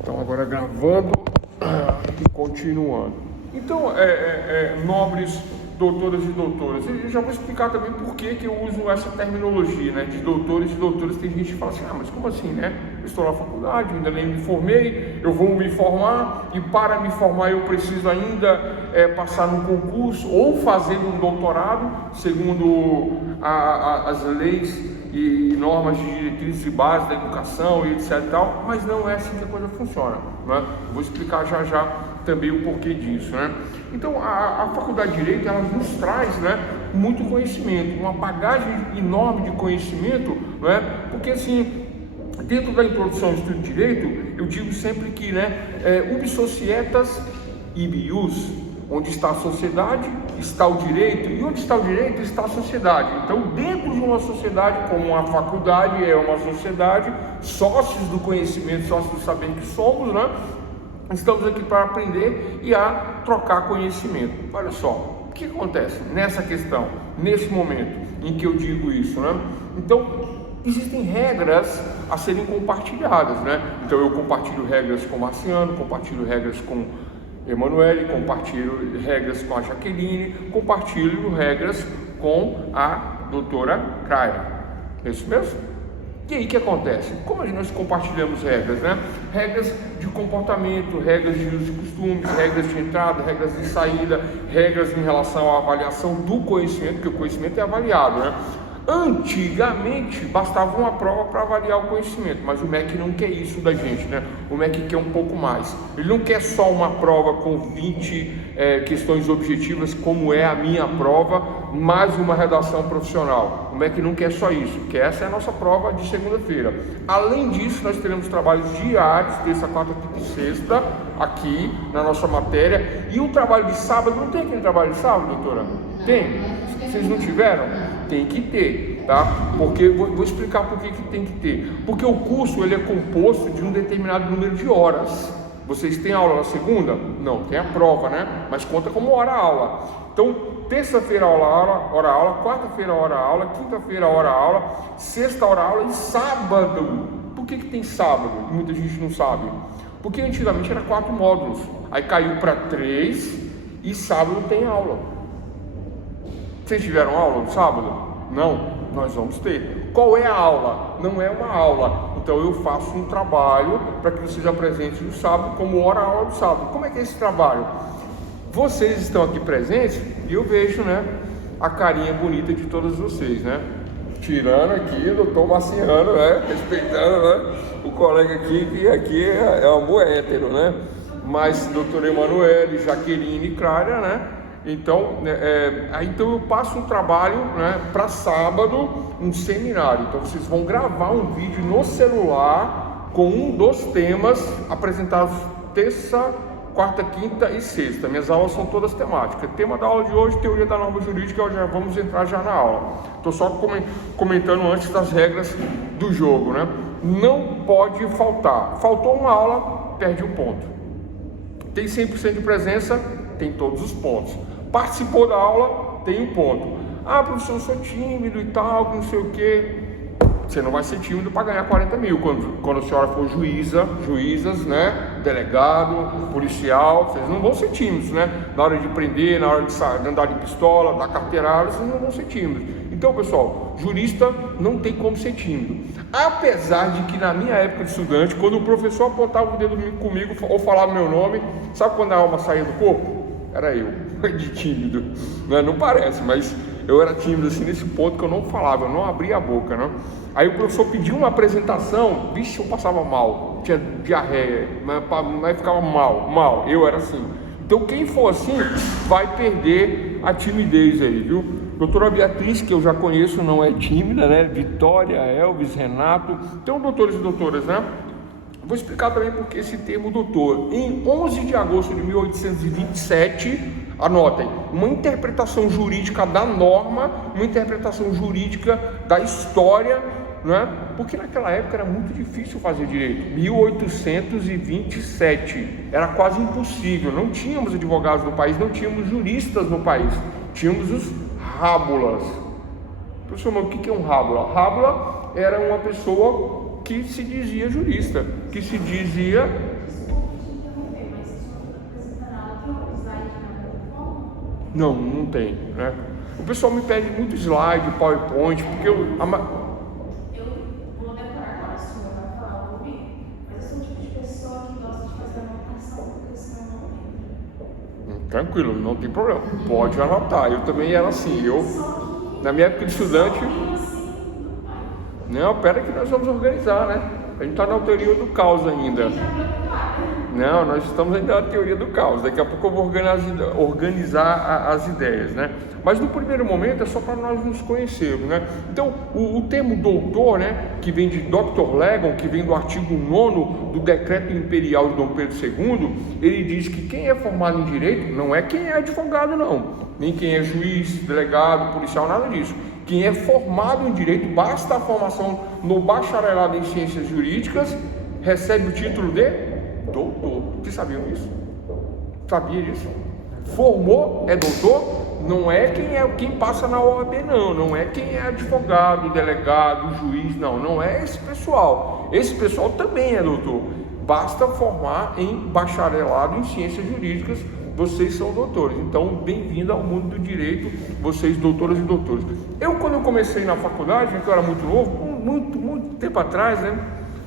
Então agora gravando e continuando. Então, nobres doutoras e doutoras, eu já vou explicar também por que eu uso essa terminologia, né, de doutores e doutoras. Tem gente que fala assim, mas como assim, né? Eu estou na faculdade, ainda nem me formei, eu vou me formar e para me formar eu preciso ainda passar num concurso ou fazer um doutorado, segundo as leis e normas de diretrizes e bases da educação e etc e tal, mas não é assim que a coisa funciona, né? Vou explicar já também o porquê disso, né? Então a Faculdade de Direito, ela nos traz, né, muito conhecimento, uma bagagem enorme de conhecimento, né? Porque assim, dentro da introdução ao estudo de Direito, eu digo sempre que, né, ubi societas ibi ius, onde está a sociedade, está o direito, e onde está o direito, está a sociedade. Então, dentro de uma sociedade, como a faculdade é uma sociedade, sócios do conhecimento, sócios do saber que somos, né? Estamos aqui para aprender e a trocar conhecimento. Olha só, o que acontece nessa questão, nesse momento em que eu digo isso, né? Então, existem regras a serem compartilhadas, né? Então, eu compartilho regras com o Marciano, compartilho regras com Emanuele, compartilho regras com a Jaqueline, compartilho regras com a doutora Craia. É isso mesmo? E aí o que acontece? Como nós compartilhamos regras, né? Regras de comportamento, regras de uso e costumes, regras de entrada, regras de saída, regras em relação à avaliação do conhecimento, porque o conhecimento é avaliado, né? Antigamente bastava uma prova para avaliar o conhecimento, mas o MEC não quer isso da gente, né? O MEC quer um pouco mais. Ele não quer só uma prova com 20 questões objetivas, como é a minha prova, mais uma redação profissional. O MEC não quer só isso, que essa é a nossa prova de segunda-feira. Além disso, nós teremos trabalhos diários, terça, quarta, quinta e sexta, aqui na nossa matéria. E o trabalho de sábado, não tem aquele trabalho de sábado, doutora? Tem? Vocês não tiveram? Tem que ter, tá? Porque vou explicar por que tem que ter. Porque o curso, ele é composto de um determinado número de horas. Vocês têm aula na segunda? Não, tem a prova, né? Mas conta como hora-aula. Então, terça-feira hora-aula, quarta-feira hora-aula, quinta-feira hora-aula, sexta hora-aula e sábado. Por que tem sábado? Muita gente não sabe. Porque antigamente era 4 módulos. Aí caiu para 3 e sábado tem aula. Vocês tiveram aula no sábado? Não, nós vamos ter. Qual é a aula? Não é uma aula. Então eu faço um trabalho para que vocês apresentem no sábado como hora-aula do sábado. Como é que é esse trabalho? Vocês estão aqui presentes e eu vejo, né, a carinha bonita de todos vocês, né? Tirando aqui o doutor Marciano, né? Respeitando, né, o colega aqui, que aqui é amor hétero, né? Mas doutor Emanuele, Jaqueline e Clara, né? Então, então eu passo um trabalho, né, para sábado, um seminário. Então vocês vão gravar um vídeo no celular com um dos temas apresentados terça, quarta, quinta e sexta. Minhas aulas são todas temáticas. Tema da aula de hoje, teoria da norma jurídica, já vamos entrar já na aula. Estou só comentando antes das regras do jogo, né? Não pode faltar. Faltou uma aula, perde um ponto. Tem 100% de presença, tem todos os pontos. Participou da aula, tem um ponto. Ah, professor, eu sou tímido e tal, não sei o quê. Você não vai ser tímido para ganhar 40 mil. Quando a senhora for juízas, né? Delegado, policial, vocês não vão ser tímidos, né? Na hora de prender, na hora de andar de pistola, da carteirada, vocês não vão ser tímidos. Então, pessoal, jurista não tem como ser tímido. Apesar de que na minha época de estudante, quando o professor apontava o dedo comigo ou falava meu nome, sabe quando a alma saía do corpo? Era eu, de tímido, né? Não parece, mas eu era tímido assim nesse ponto que eu não falava, eu não abria a boca, né? Aí o professor pediu uma apresentação, vixe, eu passava mal, tinha diarreia, mas ficava mal, eu era assim. Então quem for assim, vai perder a timidez aí, viu? Doutora Beatriz, que eu já conheço, não é tímida, né? Vitória, Elvis, Renato, então doutores e doutoras, né? Vou explicar também porque esse termo doutor. Em 11 de agosto de 1827, anotem, uma interpretação jurídica da norma, uma interpretação jurídica da história, né? Porque naquela época era muito difícil fazer direito. 1827, era quase impossível, não tínhamos advogados no país, não tínhamos juristas no país, tínhamos os rábulas. Professor, mas o que é um rábula? Rábula era uma pessoa que se dizia jurista, que se dizia... Não, não tem, né? O pessoal me pede muito slide, PowerPoint, porque eu vou decorar agora, o senhor vai falar, eu vou ouvir, mas eu sou o tipo de pessoa que gosta de fazer anotação, porque senão não lembro. Tranquilo, não tem problema, pode anotar. Eu também era assim, na minha época de estudante... Não, pera que nós vamos organizar, né? A gente está na teoria do caos ainda. Não, nós estamos ainda na teoria do caos. Daqui a pouco eu vou organizar as ideias, né? Mas no primeiro momento é só para nós nos conhecermos, né? Então, o termo doutor, né, que vem de Dr. Legum, que vem do artigo 9º do Decreto Imperial de Dom Pedro II, ele diz que quem é formado em Direito não é quem é advogado, não. Nem quem é juiz, delegado, policial, nada disso. Quem é formado em Direito, basta a formação no bacharelado em Ciências Jurídicas, recebe o título de doutor. Vocês sabiam disso? Sabia disso? Formou, é doutor? Não é quem passa na OAB, não é quem é advogado, delegado, juiz, não é esse pessoal. Esse pessoal também é doutor. Basta formar em bacharelado em Ciências Jurídicas, vocês são doutores. Então, bem-vindo ao mundo do direito, vocês doutoras e doutores. Quando eu comecei na faculdade, que eu era muito novo, muito tempo atrás, né?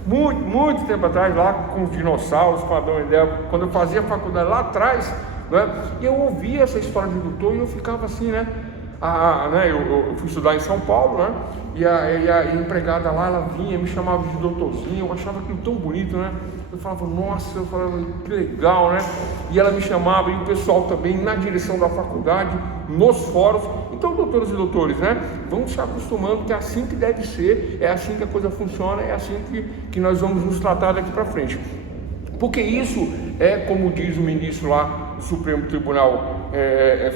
Muito tempo atrás, lá com os dinossauros, com Adão e Eva, quando eu fazia faculdade lá atrás, né? E eu ouvia essa história de doutor e eu ficava assim, né? Eu fui estudar em São Paulo, né? E a empregada lá, ela vinha, me chamava de doutorzinho, eu achava aquilo tão bonito, né? Eu falava, nossa, que legal, né? E ela me chamava, e o pessoal também, na direção da faculdade, nos fóruns. Então, doutores e doutores, né? Vamos se acostumando que é assim que deve ser, é assim que a coisa funciona, é assim que nós vamos nos tratar daqui para frente. Porque isso é, como diz o ministro lá do Supremo Tribunal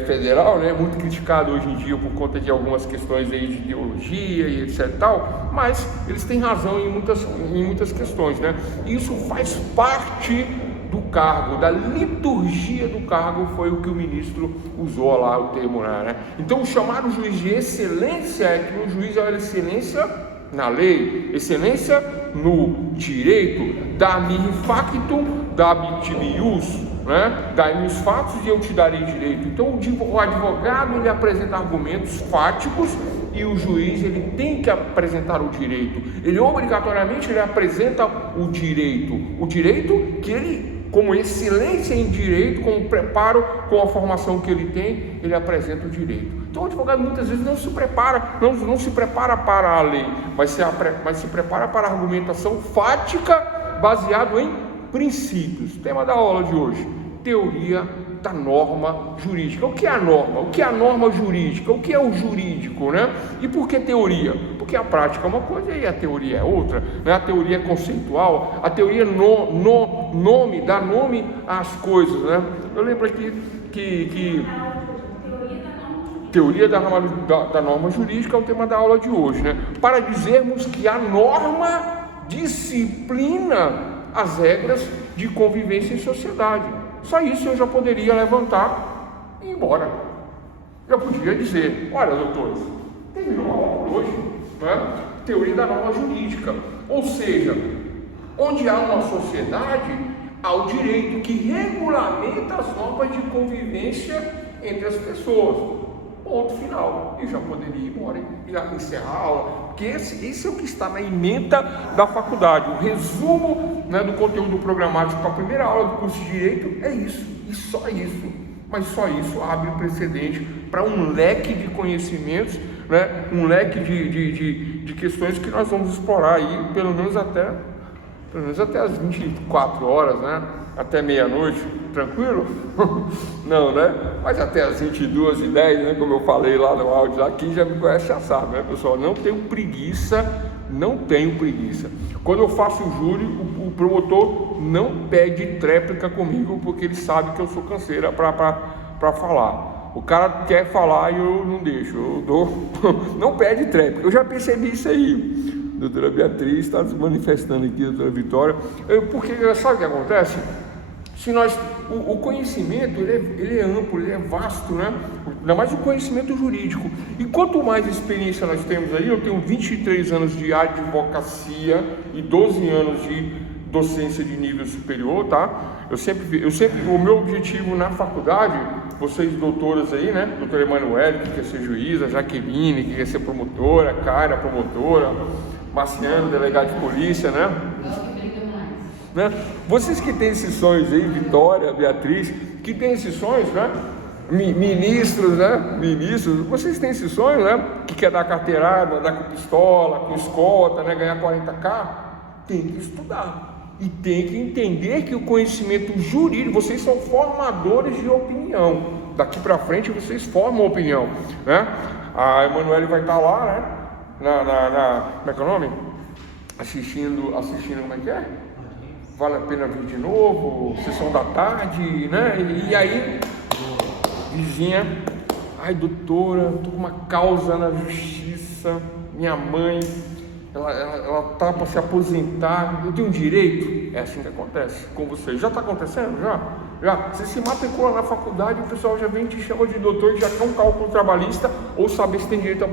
Federal, né, muito criticado hoje em dia por conta de algumas questões aí de ideologia e etc e tal, mas eles têm razão em muitas questões, né? Isso faz parte do cargo, da liturgia do cargo, foi o que o ministro usou lá, o termo lá, né? Então, chamar o juiz de excelência é que o juiz é excelência na lei, excelência no direito, da-me factum, da-me ius, né? Dai-me os fatos e eu te darei direito. Então o advogado ele apresenta argumentos fáticos e o juiz ele tem que apresentar o direito. Ele obrigatoriamente ele apresenta o direito que ele, como excelência em direito, com o preparo, com a formação que ele tem, ele apresenta o direito. Então o advogado muitas vezes não se prepara, não se prepara para a lei, mas se prepara para a argumentação fática baseado em princípios. Tema da aula de hoje: teoria da norma jurídica. O que é a norma? O que é a norma jurídica? O que é o jurídico, né? E por que teoria? Porque a prática é uma coisa e a teoria é outra, né? A teoria é conceitual, a teoria dá nome às coisas, né? Eu lembro aqui que teoria da norma jurídica é o tema da aula de hoje, né? Para dizermos que a norma disciplina as regras de convivência em sociedade. Só isso eu já poderia levantar e ir embora. Já podia dizer, olha, doutores, terminou a aula por hoje, né? Teoria da norma jurídica. Ou seja, onde há uma sociedade, há o direito que regulamenta as normas de convivência entre as pessoas. Ponto final. E já poderia ir embora e já encerrar a aula, porque esse é o que está na ementa da faculdade. O resumo, né, do conteúdo programático para a primeira aula do curso de Direito é isso, e só isso. Mas só isso abre precedente para um leque de conhecimentos, né, um leque de questões que nós vamos explorar aí, pelo menos até as 24 horas, né? Até meia-noite, tranquilo? Não, né? Mas até as 22h10, né? Como eu falei lá no áudio, aqui já me conhece, já sabe, né, pessoal? Não tenho preguiça. Quando eu faço o júri, o promotor não pede tréplica comigo, porque ele sabe que eu sou canseira para falar. O cara quer falar e eu não deixo, eu dou, não pede tréplica. Eu já percebi isso aí. Doutora Beatriz está se manifestando aqui, doutora Vitória, porque sabe o que acontece? Se o conhecimento ele é amplo, ele é vasto, né? Ainda mais o conhecimento jurídico. E quanto mais experiência nós temos aí, eu tenho 23 anos de advocacia e 12 anos de docência de nível superior, tá? Eu sempre, o meu objetivo na faculdade, vocês doutoras aí, né? Doutora Emanuele, que quer ser juíza, Jaqueline, que quer ser promotora, Cara, promotora, Marciano, delegado de polícia, né? Vocês que têm esses sonhos aí, Vitória, Beatriz, que têm esses sonhos, né? Ministros, né? Ministros, vocês têm esses sonhos, né? Que quer dar carteirada, andar com pistola, com escolta, né? Ganhar 40k, tem que estudar e tem que entender que o conhecimento jurídico, vocês são formadores de opinião. Daqui para frente vocês formam opinião, né? A Emanuele vai estar lá, né? Como é que é o nome? Assistindo, como é que é? Vale a pena vir de novo, sessão da tarde, né? E aí, vizinha, ai doutora, estou com uma causa na justiça, minha mãe, ela tá para se aposentar, eu tenho direito? É assim que acontece com vocês. Já está acontecendo? Já? Você se matricula na faculdade, o pessoal já vem te chama de doutor e já quer um cálculo trabalhista ou saber se tem direito a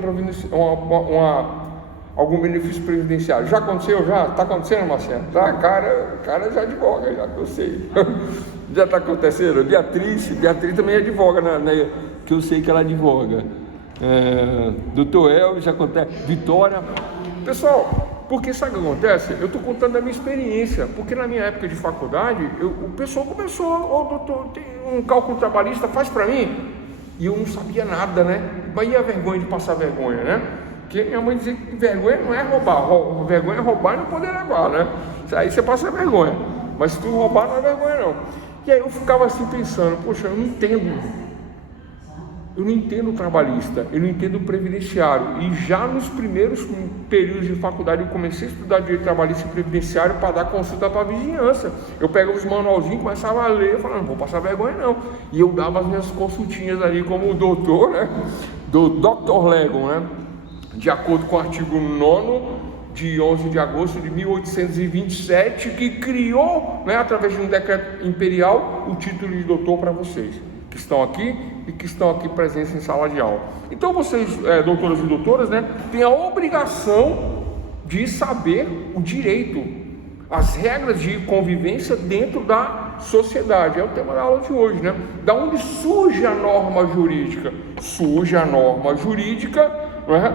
algum benefício previdenciário. Já aconteceu? Já? Está acontecendo, Marcelo? Tá, cara já advoga, já que eu sei. Já está acontecendo? Beatriz também advoga, né? Que eu sei que ela advoga. Doutor Elvis, já acontece. Vitória. Pessoal, porque sabe o que acontece? Eu estou contando a minha experiência, porque na minha época de faculdade, o pessoal começou, doutor, tem um cálculo trabalhista, faz para mim. E eu não sabia nada, né? Mas e a vergonha de passar vergonha, né? Porque minha mãe dizia que vergonha não é roubar, vergonha é roubar e não poder levar, né? Aí você passa vergonha, mas se tu roubar não é vergonha não. E aí eu ficava assim pensando, poxa, eu não entendo o trabalhista, eu não entendo o previdenciário. E já nos primeiros períodos de faculdade eu comecei a estudar direito trabalhista e previdenciário para dar consulta para a vizinhança. Eu pegava os manualzinhos, começava a ler, falando, não vou passar vergonha não. E eu dava as minhas consultinhas ali como o doutor, né? Do Dr. Legon, né? De acordo com o artigo 9º de 11 de agosto de 1827, que criou, né, através de um decreto imperial, o título de doutor para vocês, que estão aqui e que estão aqui presentes em sala de aula. Então vocês, doutores e doutoras, né, têm a obrigação de saber o direito, as regras de convivência dentro da sociedade. É o tema da aula de hoje, né? Da onde surge a norma jurídica? Surge a norma jurídica, não é?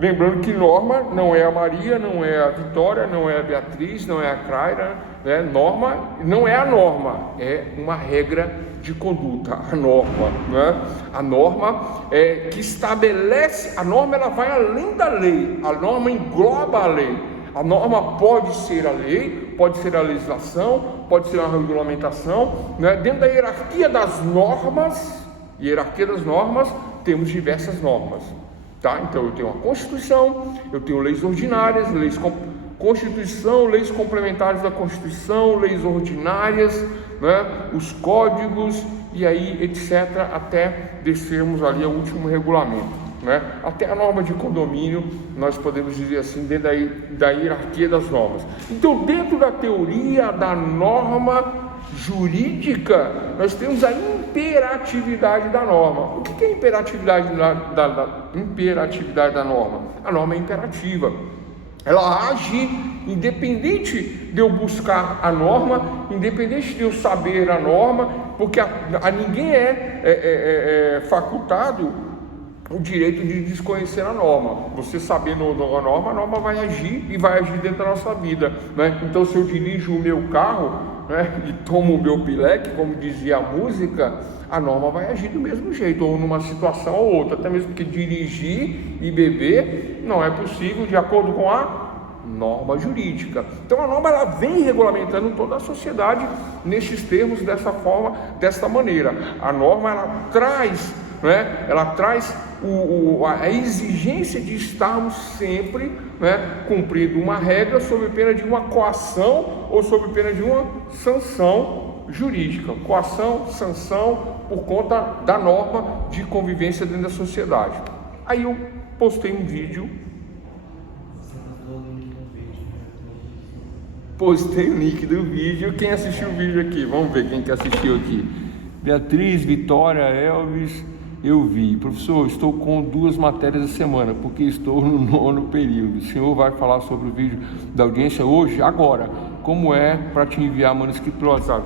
Lembrando que norma não é a Maria, não é a Vitória, não é a Beatriz, não é a Craira, né? Norma não é a norma, é uma regra de conduta, a norma, né? A norma que estabelece, a norma ela vai além da lei, a norma engloba a lei. A norma pode ser a lei, pode ser a legislação, pode ser uma regulamentação, né? Dentro da hierarquia das normas, temos diversas normas. Tá? Então eu tenho a Constituição, eu tenho leis ordinárias, Constituição, leis complementares da Constituição, leis ordinárias, né? Os códigos e aí etc, até descermos ali ao último regulamento, né? Até a norma de condomínio, nós podemos dizer assim, dentro da hierarquia das normas. Então, dentro da teoria da norma jurídica, nós temos a imperatividade da norma. O que é a imperatividade imperatividade da norma? A norma é imperativa. Ela age independente de eu buscar a norma, independente de eu saber a norma, porque a ninguém é facultado o direito de desconhecer a norma. Você sabendo a norma vai agir e vai agir dentro da nossa vida, né? Então, se eu dirijo o meu carro, né, e tomo o meu pileque, como dizia a música, a norma vai agir do mesmo jeito, ou numa situação ou outra, até mesmo porque dirigir e beber não é possível de acordo com a norma jurídica. Então a norma ela vem regulamentando toda a sociedade nestes termos, dessa forma, desta maneira. A norma ela traz, né, a exigência de estarmos sempre, né, cumprindo uma regra sob pena de uma coação ou sob pena de uma sanção jurídica. Coação, sanção por conta da norma de convivência dentro da sociedade. Aí eu postei um vídeo. postei o link do vídeo. Quem assistiu o vídeo aqui? Vamos ver quem que assistiu aqui. Beatriz, Vitória, Elvis, eu vi. Professor, estou com 2 matérias a semana, porque estou no 9º período. O senhor vai falar sobre o vídeo da audiência hoje? Agora. Como é para te enviar manuscrito pelo WhatsApp?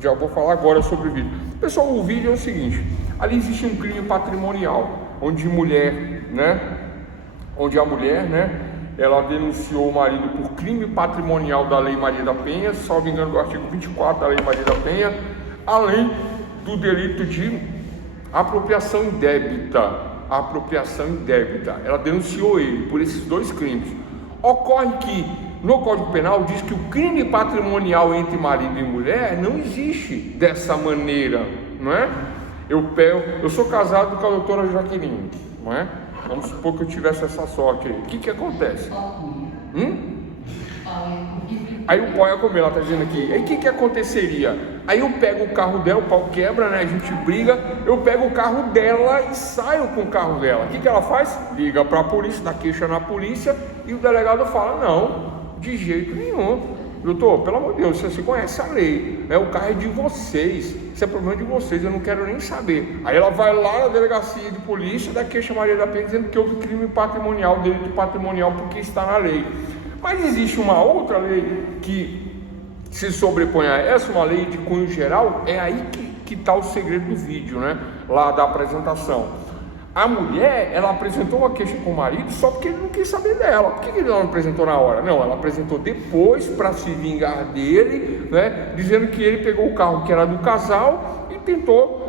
Já vou falar agora sobre o vídeo. Pessoal, o vídeo é o seguinte. Ali existe um crime patrimonial, onde a mulher, ela denunciou o marido por crime patrimonial da Lei Maria da Penha, salvo engano do artigo 24 da Lei Maria da Penha, além do delito de apropriação indébita. Ela denunciou ele por esses 2 crimes. Ocorre que no Código Penal diz que o crime patrimonial entre marido e mulher não existe dessa maneira, não é? Eu sou casado com a doutora Jaqueline, não é? Vamos supor que eu tivesse essa sorte aí. O que acontece? Aí o pau ia comer, ela está dizendo aqui. Aí o que aconteceria? Aí eu pego o carro dela, o pau quebra, né? A gente briga, eu pego o carro dela e saio com o carro dela. O que ela faz? Liga para a polícia, dá queixa na polícia e o delegado fala, não, de jeito nenhum. Doutor, pelo amor de Deus, você conhece a lei, né? O carro é de vocês, isso é problema de vocês, eu não quero nem saber. Aí ela vai lá na delegacia de polícia, dá queixa Maria da Penha, dizendo que houve crime patrimonial, delito patrimonial, porque está na lei. Mas existe uma outra lei que se sobrepõe a essa, uma lei de cunho geral. É aí que está o segredo do vídeo, né? Lá da apresentação. A mulher, ela apresentou uma queixa com o marido só porque ele não quis saber dela. Por que ele não apresentou na hora? Não, ela apresentou depois para se vingar dele, né? Dizendo que ele pegou o carro que era do casal e tentou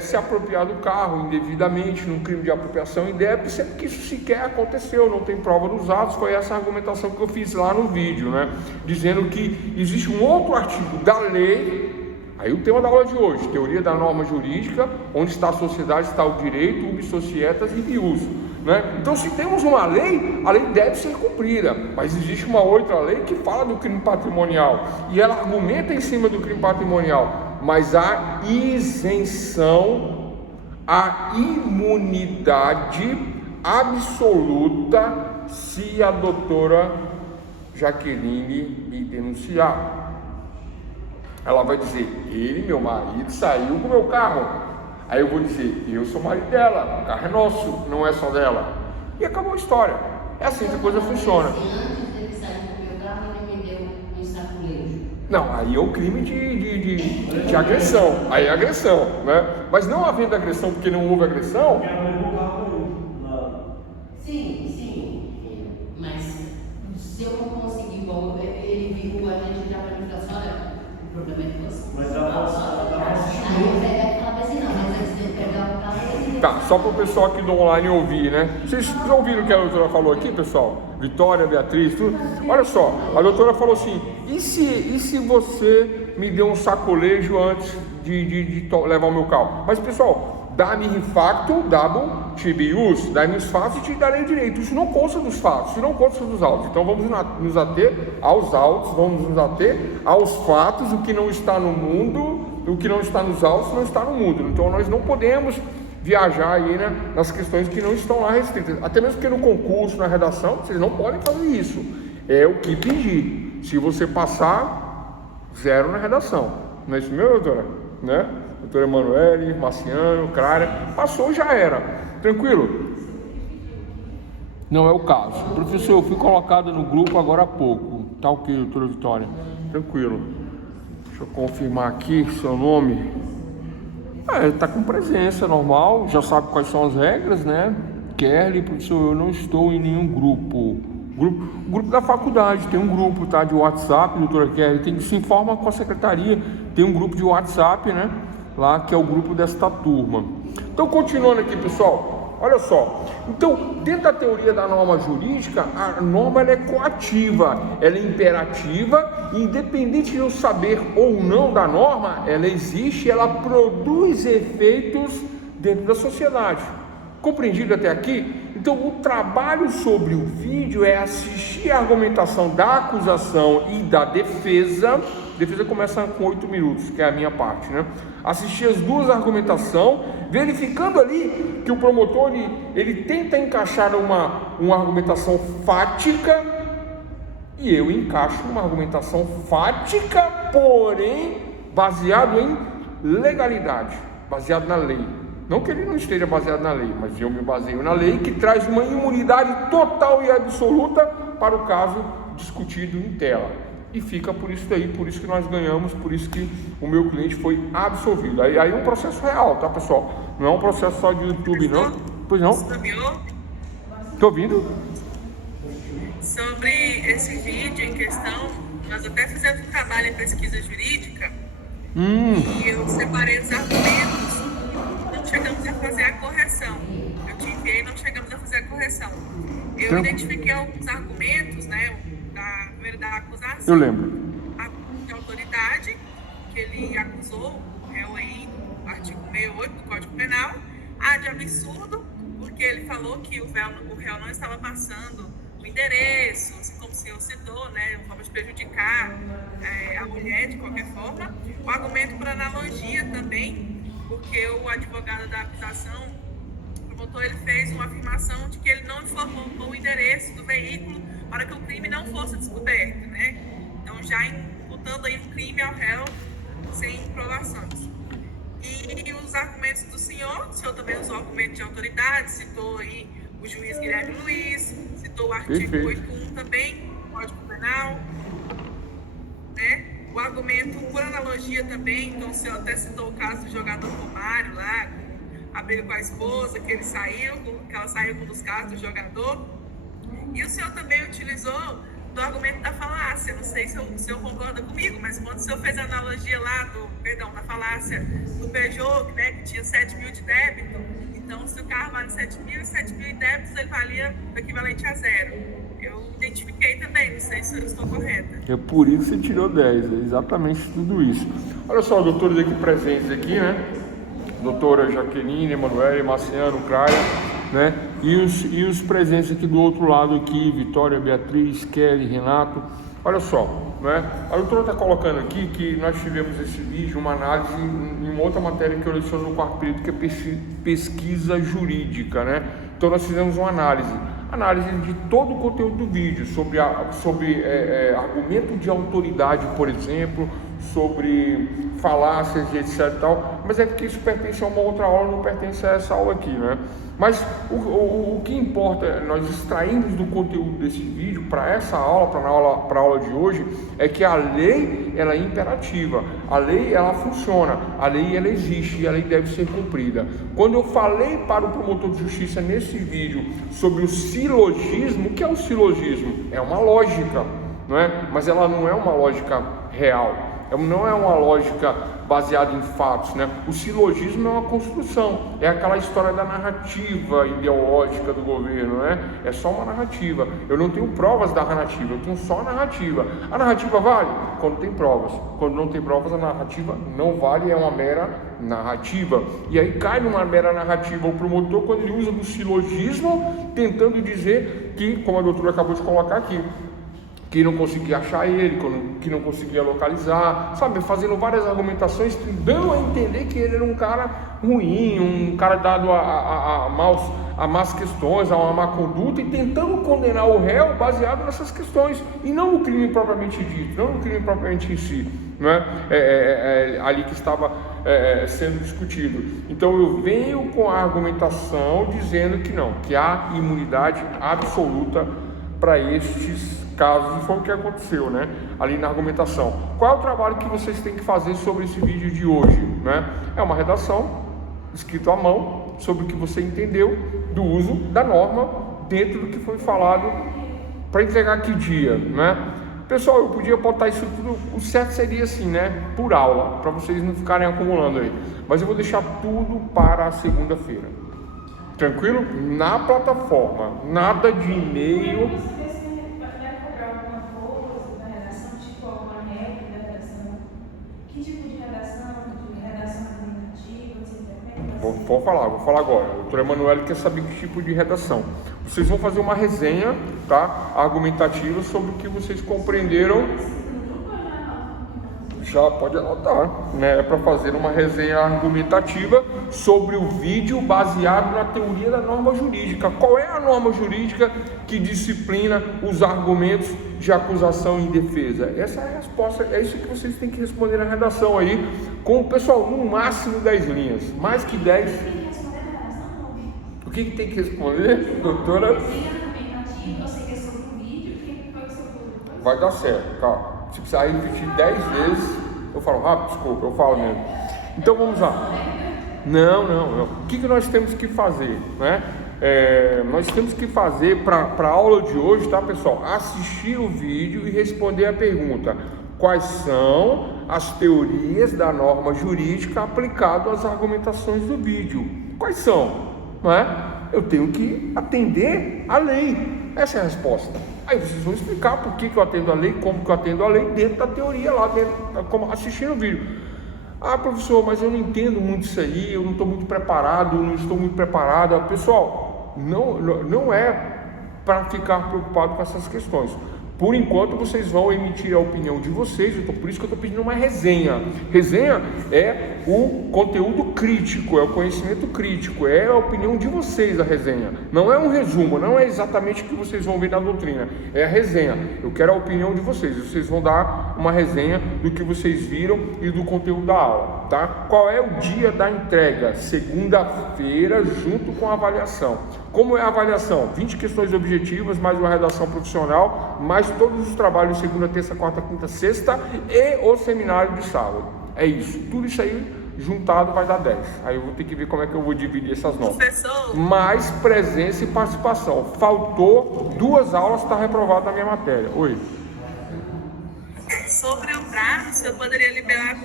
se apropriar do carro indevidamente, num crime de apropriação indébita, sendo que isso sequer aconteceu, não tem prova dos atos. Foi essa argumentação que eu fiz lá no vídeo, né? Dizendo que existe um outro artigo da lei. Aí o tema da aula de hoje, teoria da norma jurídica, onde está a sociedade, está o direito, ubi societas e ius, né? Então, se temos uma lei, a lei deve ser cumprida, mas existe uma outra lei que fala do crime patrimonial, e ela argumenta em cima do crime patrimonial, mas a isenção, a imunidade absoluta se a doutora Jaqueline me denunciar. Ela vai dizer, ele, meu marido, saiu com o meu carro. Aí eu vou dizer, eu sou marido dela, o carro é nosso, não é só dela. E acabou a história. É assim que a coisa funciona. Antes dele sair com o meu carro, ele me deu um saculejo. Não, aí é o crime de agressão. Aí é agressão, né? Mas não havendo agressão porque não houve agressão. Sim. Mas se eu não conseguir, igual ele viu a gente já para mim e falou assim, olha, o problema é de você. Mas ela aí eu pego aquela vez não, mas antes de pegar o carro, ele... Tá, só para o pessoal aqui do online ouvir, né? Vocês já ouviram o que a doutora falou aqui, pessoal? Vitória, Beatriz, tudo. Olha só, a doutora falou assim, e se você me deu um sacolejo antes de levar o meu carro? Mas, pessoal, dá-me facto, dabo, tibius, dá-me os fatos e te darei direito. Isso não consta dos fatos, isso não consta dos autos. Então vamos nos ater aos autos, vamos nos ater aos fatos. O que não está no mundo, o que não está nos autos, não está no mundo. Então nós não podemos viajar aí, né, nas questões que não estão lá restritas. Até mesmo porque no concurso, na redação, vocês não podem fazer isso. É o que pedir. Se você passar, 0 na redação. Não é isso mesmo, doutora? Né? Doutora Emanuele, Marciano, Clara, passou, já era. Tranquilo? Não é o caso. Professor, eu fui colocado no grupo agora há pouco. Tá ok, doutora Vitória? Tranquilo. Deixa eu confirmar aqui seu nome. Está com presença normal, já sabe quais são as regras, né? Kelly, professor, eu não estou em nenhum grupo. Grupo da faculdade, tem um grupo, tá, de WhatsApp, doutora Kelly, se informa com a secretaria, tem um grupo de WhatsApp, né? Lá, que é o grupo desta turma. Então, continuando aqui, pessoal, olha só. Então, dentro da teoria da norma jurídica, a norma ela é coativa, ela é imperativa, e independente de eu saber ou não da norma, ela existe, ela produz efeitos dentro da sociedade. Compreendido até aqui? Então, o trabalho sobre o vídeo é assistir a argumentação da acusação e da defesa. A defesa começa com 8 minutos, que é a minha parte, né? Assistir as duas argumentações, verificando ali que o promotor ele tenta encaixar uma argumentação fática E eu encaixo uma argumentação fática, porém baseado em legalidade, baseado na lei. Não que ele não esteja baseado na lei, mas eu me baseio na lei que traz uma imunidade total e absoluta para o caso discutido em tela. E fica por isso daí, por isso que nós ganhamos, por isso que o meu cliente foi absolvido. Aí é um processo real, tá, pessoal? Não é um processo só de YouTube, não. Pois não? Estou ouvindo? Sobre esse vídeo em questão, nós até fizemos um trabalho em pesquisa jurídica e eu separei os argumentos, não chegamos a fazer a correção. Eu te enviei e não chegamos a fazer a correção. Eu identifiquei alguns argumentos, né, da acusação. Eu lembro. A de autoridade, que ele acusou o réu aí no artigo 68 do Código Penal. A de absurdo, porque ele falou que o réu não estava passando o endereço, como o senhor citou, né, uma forma de prejudicar a mulher de qualquer forma. O argumento por analogia também, porque o advogado da acusação, o promotor, ele fez uma afirmação de que ele não informou o endereço do veículo para que o crime não fosse descoberto, né? Então, já imputando aí um crime ao réu sem provações. E os argumentos do senhor, o senhor também usou argumentos de autoridade, citou aí o juiz Guilherme Luiz, citou o artigo 81 também, do Código Penal, né? O argumento por analogia também, então o senhor até citou o caso do jogador Romário lá, a briga com a esposa, que ela saiu com um dos casos do jogador. E o senhor também utilizou do argumento da falácia. Não sei se o senhor concorda comigo, mas quando o senhor fez a analogia lá da falácia do Peugeot, né, que tinha 7 mil de débito, então se o carro vale 7 mil e 7 mil de débitos, ele valia o equivalente a 0. Eu identifiquei também, não sei se eu estou correta. É por isso que você tirou 10, é exatamente tudo isso. Olha só, doutores aqui presentes aqui, né? Doutora Jaqueline, Emanuele, Marciano, Craia, né? E os presentes aqui do outro lado aqui, Vitória, Beatriz, Kelly, Renato. Olha só, né? A doutora está colocando aqui que nós tivemos esse vídeo, uma análise em uma outra matéria que eu leciono no quarto período, que é pesquisa jurídica, né? Então nós fizemos uma análise de todo o conteúdo do vídeo, sobre argumento de autoridade, por exemplo, sobre falácias e etc e tal, mas é porque isso pertence a uma outra aula, não pertence a essa aula aqui, né? Mas o que importa, nós extraímos do conteúdo desse vídeo para essa aula, para a aula de hoje, é que a lei, ela é imperativa, a lei, ela funciona, a lei, ela existe e a lei deve ser cumprida. Quando eu falei para o promotor de justiça nesse vídeo sobre o silogismo, o que é o silogismo? É uma lógica, não é? Mas ela não é uma lógica real, não é uma lógica baseada em fatos, né? O silogismo é uma construção, é aquela história da narrativa ideológica do governo, né? É só uma narrativa. Eu não tenho provas da narrativa, eu tenho só a narrativa. A narrativa vale quando tem provas. Quando não tem provas, a narrativa não vale, é uma mera narrativa. E aí cai numa mera narrativa o promotor quando ele usa do silogismo, tentando dizer que, como a doutora acabou de colocar aqui, que não conseguia achar ele, que não conseguia localizar, sabe, fazendo várias argumentações, dando a entender que ele era um cara ruim, um cara dado a más questões, a uma má conduta, e tentando condenar o réu baseado nessas questões, e não no crime propriamente dito, não no crime propriamente em si, não é? Ali que estava sendo discutido. Então eu venho com a argumentação dizendo que não, que há imunidade absoluta para estes casos, e foi o que aconteceu, né? Ali na argumentação. Qual é o trabalho que vocês têm que fazer sobre esse vídeo de hoje, né? É uma redação escrita à mão sobre o que você entendeu do uso da norma dentro do que foi falado para entregar que dia, né? Pessoal, eu podia botar isso tudo, o certo seria assim, né? Por aula, para vocês não ficarem acumulando aí. Mas eu vou deixar tudo para a segunda-feira. Tranquilo? Na plataforma, nada de e-mail. Vou falar agora. O doutor Emanuele quer saber que tipo de redação. Vocês vão fazer uma resenha, tá? Argumentativa sobre o que vocês compreenderam. Já pode anotar, né? É para fazer uma resenha argumentativa sobre o vídeo baseado na teoria da norma jurídica. Qual é a norma jurídica que disciplina os argumentos de acusação e defesa? Essa é a resposta, é isso que vocês têm que responder na redação aí, com o pessoal, no máximo 10 linhas, mais que 10. O que tem que responder, doutora? Vai dar certo, calma. Se precisar repetir 10 vezes, eu falo rápido, desculpa, eu falo mesmo. Então vamos lá. Não. O que nós temos que fazer, né? Nós temos que fazer para a aula de hoje, tá, pessoal? Assistir o vídeo e responder a pergunta: quais são as teorias da norma jurídica aplicado às argumentações do vídeo? Quais são? Não é? Eu tenho que atender a lei. Essa é a resposta. Aí vocês vão explicar por que eu atendo a lei, como que eu atendo a lei dentro da teoria lá, dentro, como assistindo o vídeo. Ah, professor, mas eu não entendo muito isso aí, eu não estou muito preparado, não estou muito preparada. Pessoal, não é para ficar preocupado com essas questões. Por enquanto vocês vão emitir a opinião de vocês, então por isso que eu estou pedindo uma resenha. Resenha é o conteúdo crítico, é o conhecimento crítico, é a opinião de vocês a resenha. Não é um resumo, não é exatamente o que vocês vão ver na doutrina, é a resenha. Eu quero a opinião de vocês, vocês vão dar uma resenha do que vocês viram e do conteúdo da aula, tá? Qual é o dia da entrega? Segunda-feira, junto com a avaliação. Como é a avaliação? 20 questões objetivas, mais uma redação profissional, mais todos os trabalhos segunda, terça, quarta, quinta, sexta e o seminário de sábado. É isso. Tudo isso aí juntado vai dar 10. Aí eu vou ter que ver como é que eu vou dividir essas notas. Professor, Mais presença e participação. Faltou 2 aulas, está reprovado na minha matéria. Oi. sobre o prazo, você poderia liberar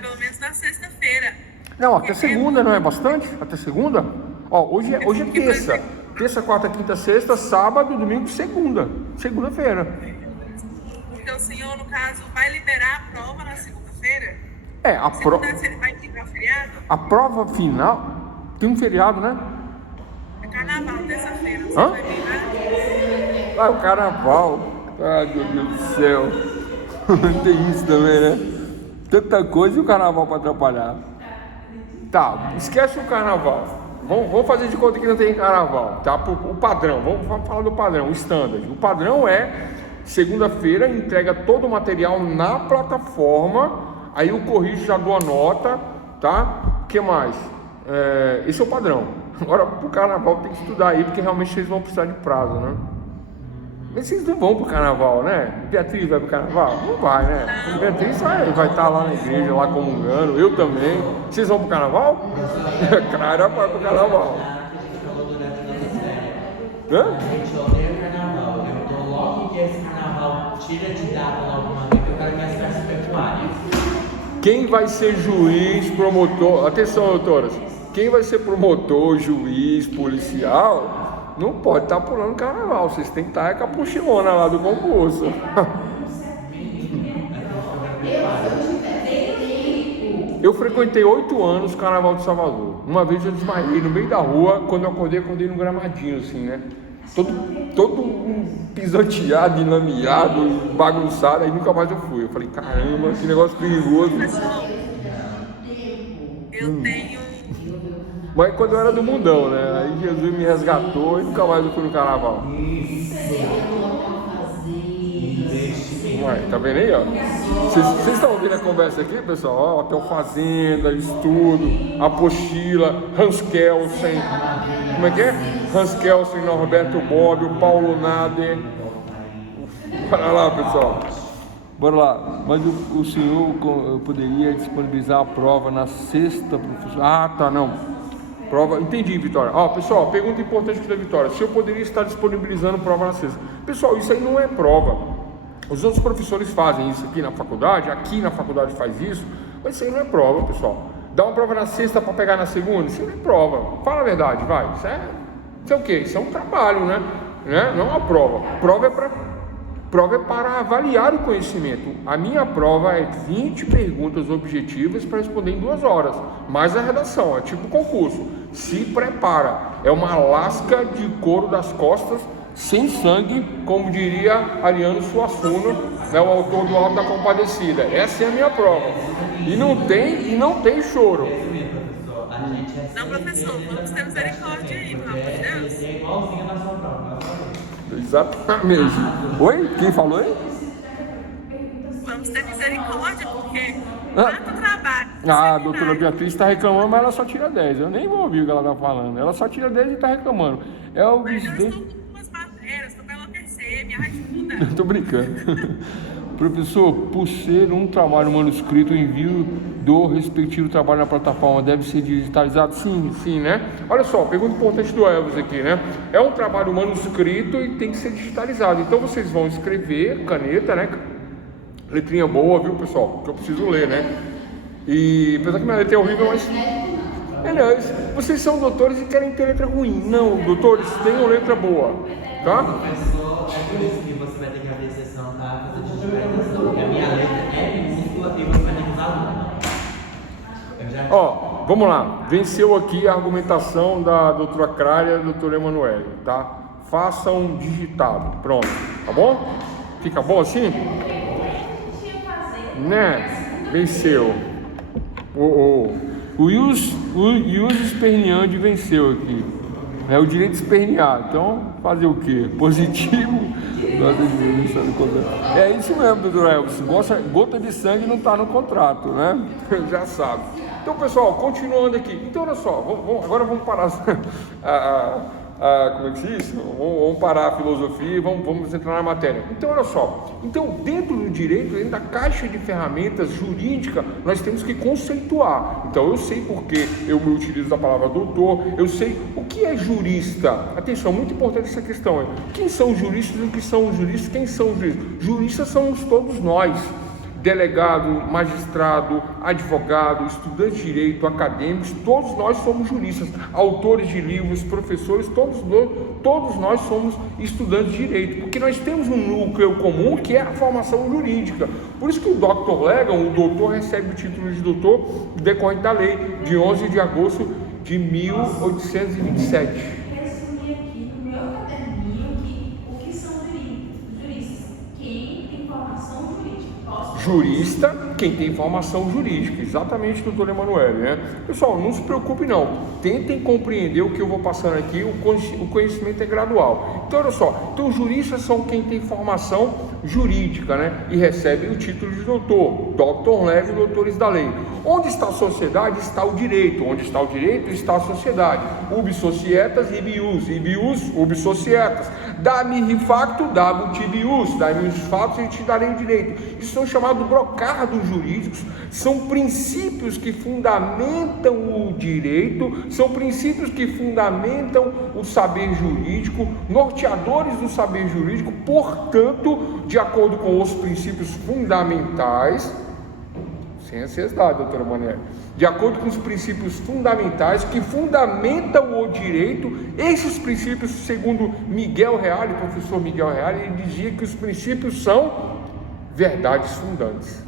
pelo menos na sexta-feira. Não, até segunda, não é bastante? Até segunda? Ó, hoje é terça. Terça, quarta, quinta, sexta, sábado, domingo, segunda. Segunda-feira. Então o senhor, no caso, vai liberar a prova na segunda-feira? É, a prova. Vai ficar feriado? A prova final. Tem um feriado, né? É carnaval, terça-feira. Você Hã? vai vir lá? Ah, o carnaval. Ai, meu Deus do céu. Tem isso também, né? Tanta coisa e o carnaval para atrapalhar. Tá, esquece o carnaval. Vamos fazer de conta que não tem carnaval, tá? O padrão, vamos falar do padrão, o standard. O padrão é segunda-feira, entrega todo o material na plataforma, aí eu corrijo, já dou a nota, tá? O que mais? Esse é o padrão. Agora pro carnaval tem que estudar aí, porque realmente vocês vão precisar de prazo, né? Mas vocês não vão pro carnaval, né? Beatriz vai pro carnaval? Não vai, né? Beatriz vai estar lá na igreja, lá comungando, eu também. Vocês vão pro carnaval? Clara vai pro carnaval. Hã? A gente odeia o carnaval. Eu tô logo que esse carnaval tira de data logo uma vez, eu quero mais festas pecuárias. Quem vai ser juiz, promotor... Atenção, doutoras. Quem vai ser promotor, juiz, policial... Não pode estar pulando carnaval, vocês têm que estar com a puxilona lá do concurso. Eu frequentei 8 anos o Carnaval de Salvador. Uma vez eu desmaiei no meio da rua, quando eu acordei no gramadinho, assim, né? Todo pisoteado, enlameado, bagunçado, aí nunca mais eu fui. Eu falei, caramba, que negócio perigoso. Eu tenho... Mas quando eu era do mundão, né? Aí Jesus me resgatou e nunca mais eu fui no carnaval. Ué, tá vendo aí, ó? Vocês estão ouvindo a conversa aqui, pessoal? Ó, Hotel Fazenda, estudo, apostila, Hans Kelsen. Como é que é? Hans Kelsen, Norberto Bobbio, Paulo Nader. Bora lá, pessoal. Bora lá. Mas o senhor poderia disponibilizar a prova na sexta, professor? Ah, tá, não. Prova, entendi, Vitória. Ó, pessoal, pergunta importante aqui da Vitória: se eu poderia estar disponibilizando prova na sexta? Pessoal, isso aí não é prova. Os outros professores fazem isso aqui na faculdade faz isso, mas isso aí não é prova, pessoal. Dá uma prova na sexta para pegar na segunda, isso não é prova. Fala a verdade, vai. Isso é o quê? Isso é um trabalho, né? Não é uma prova. Prova é para avaliar o conhecimento. A minha prova é 20 perguntas objetivas para responder em 2 horas, mais a redação, é tipo concurso. Se prepara, é uma lasca de couro das costas sem sangue, como diria Ariano Suassuna, né, o autor do Alto da Compadecida. Essa é a minha prova. E não tem choro. Não, professor, vamos ter misericórdia aí, pelo amor de Deus. É igualzinho na sua prova. Exatamente. Oi? Quem falou aí? Vamos ter misericórdia, porque tanto trabalho. A doutora Beatriz está reclamando, mas ela só tira 10. Eu nem vou ouvir o que ela está falando. Ela só tira 10 e está reclamando. É o Mas eu presidente. estou com duas matérias, estou para enlouquecer, me ajuda. Estou brincando. Professor, por ser um trabalho manuscrito, o envio do respectivo trabalho na plataforma deve ser digitalizado? Sim, né? Olha só, pergunta importante do Elvis aqui, né? É um trabalho manuscrito e tem que ser digitalizado. Então vocês vão escrever, caneta, né? Letrinha boa, viu, pessoal? Que eu preciso ler, né? E apesar que minha letra é horrível, mas... não, vocês são doutores e querem ter letra ruim. Não, doutores, tenham letra boa, tá? Professor, é por isso que você vai ter que abrir sessão para fazer digitalização, porque a minha letra é minúscula e você vai ter que usar uma. Ó, vamos lá. Venceu aqui a argumentação da doutora Crália e da doutora Emanuele, tá? Façam digitado. Pronto, tá bom? Fica bom assim? Né? Venceu. O Yus Esperniandi venceu aqui. É o direito de espernear. Então, fazer o quê? Positivo. É isso mesmo, doutor Elvis. Gota de sangue não está no contrato, né? Já sabe. Então, pessoal, continuando aqui. Então, olha só. Agora vamos parar como é que se diz? Vamos parar a filosofia e vamos entrar na matéria. Então, olha só. Então, dentro do direito, dentro da caixa de ferramentas jurídica, nós temos que conceituar. Então, eu sei porque eu me utilizo da palavra doutor, eu sei o que é jurista. Atenção, muito importante essa questão. Quem são os juristas e o que são os juristas? Quem são os juristas? Juristas somos todos nós. Delegado, magistrado, advogado, estudante de direito, acadêmicos, todos nós somos juristas, autores de livros, professores, todos nós somos estudantes de direito, porque nós temos um núcleo comum que é a formação jurídica. Por isso que o Dr. Legan, o doutor, recebe o título de doutor decorrente da lei de 11 de agosto de 1827. Resumi aqui no meu caderninho o que são juristas. Quem tem formação jurídica. Jurista, quem tem formação jurídica, exatamente, doutor Emanuele, né? Pessoal, não se preocupe não, tentem compreender o que eu vou passando aqui, o conhecimento é gradual. Então, olha só, então juristas são quem tem formação jurídica, né? E recebem o título de doutor, Dr. Legan e doutores da lei. Onde está a sociedade, está o direito. Onde está o direito, está a sociedade. Ubi societas, ibius. Ibius, ubi societas. Dá-me rifacto, dá-me tibius. Dá-me os fatos e te darei o direito. Isso são chamados brocardos jurídicos. São princípios que fundamentam o direito, são princípios que fundamentam o saber jurídico, norteadores do saber jurídico. Portanto, de acordo com os princípios fundamentais, sem ansiedade, doutora Emanuele, de acordo com os princípios fundamentais que fundamentam o direito, esses princípios, segundo Miguel Reale, professor Miguel Reale, ele dizia que os princípios são verdades fundantes.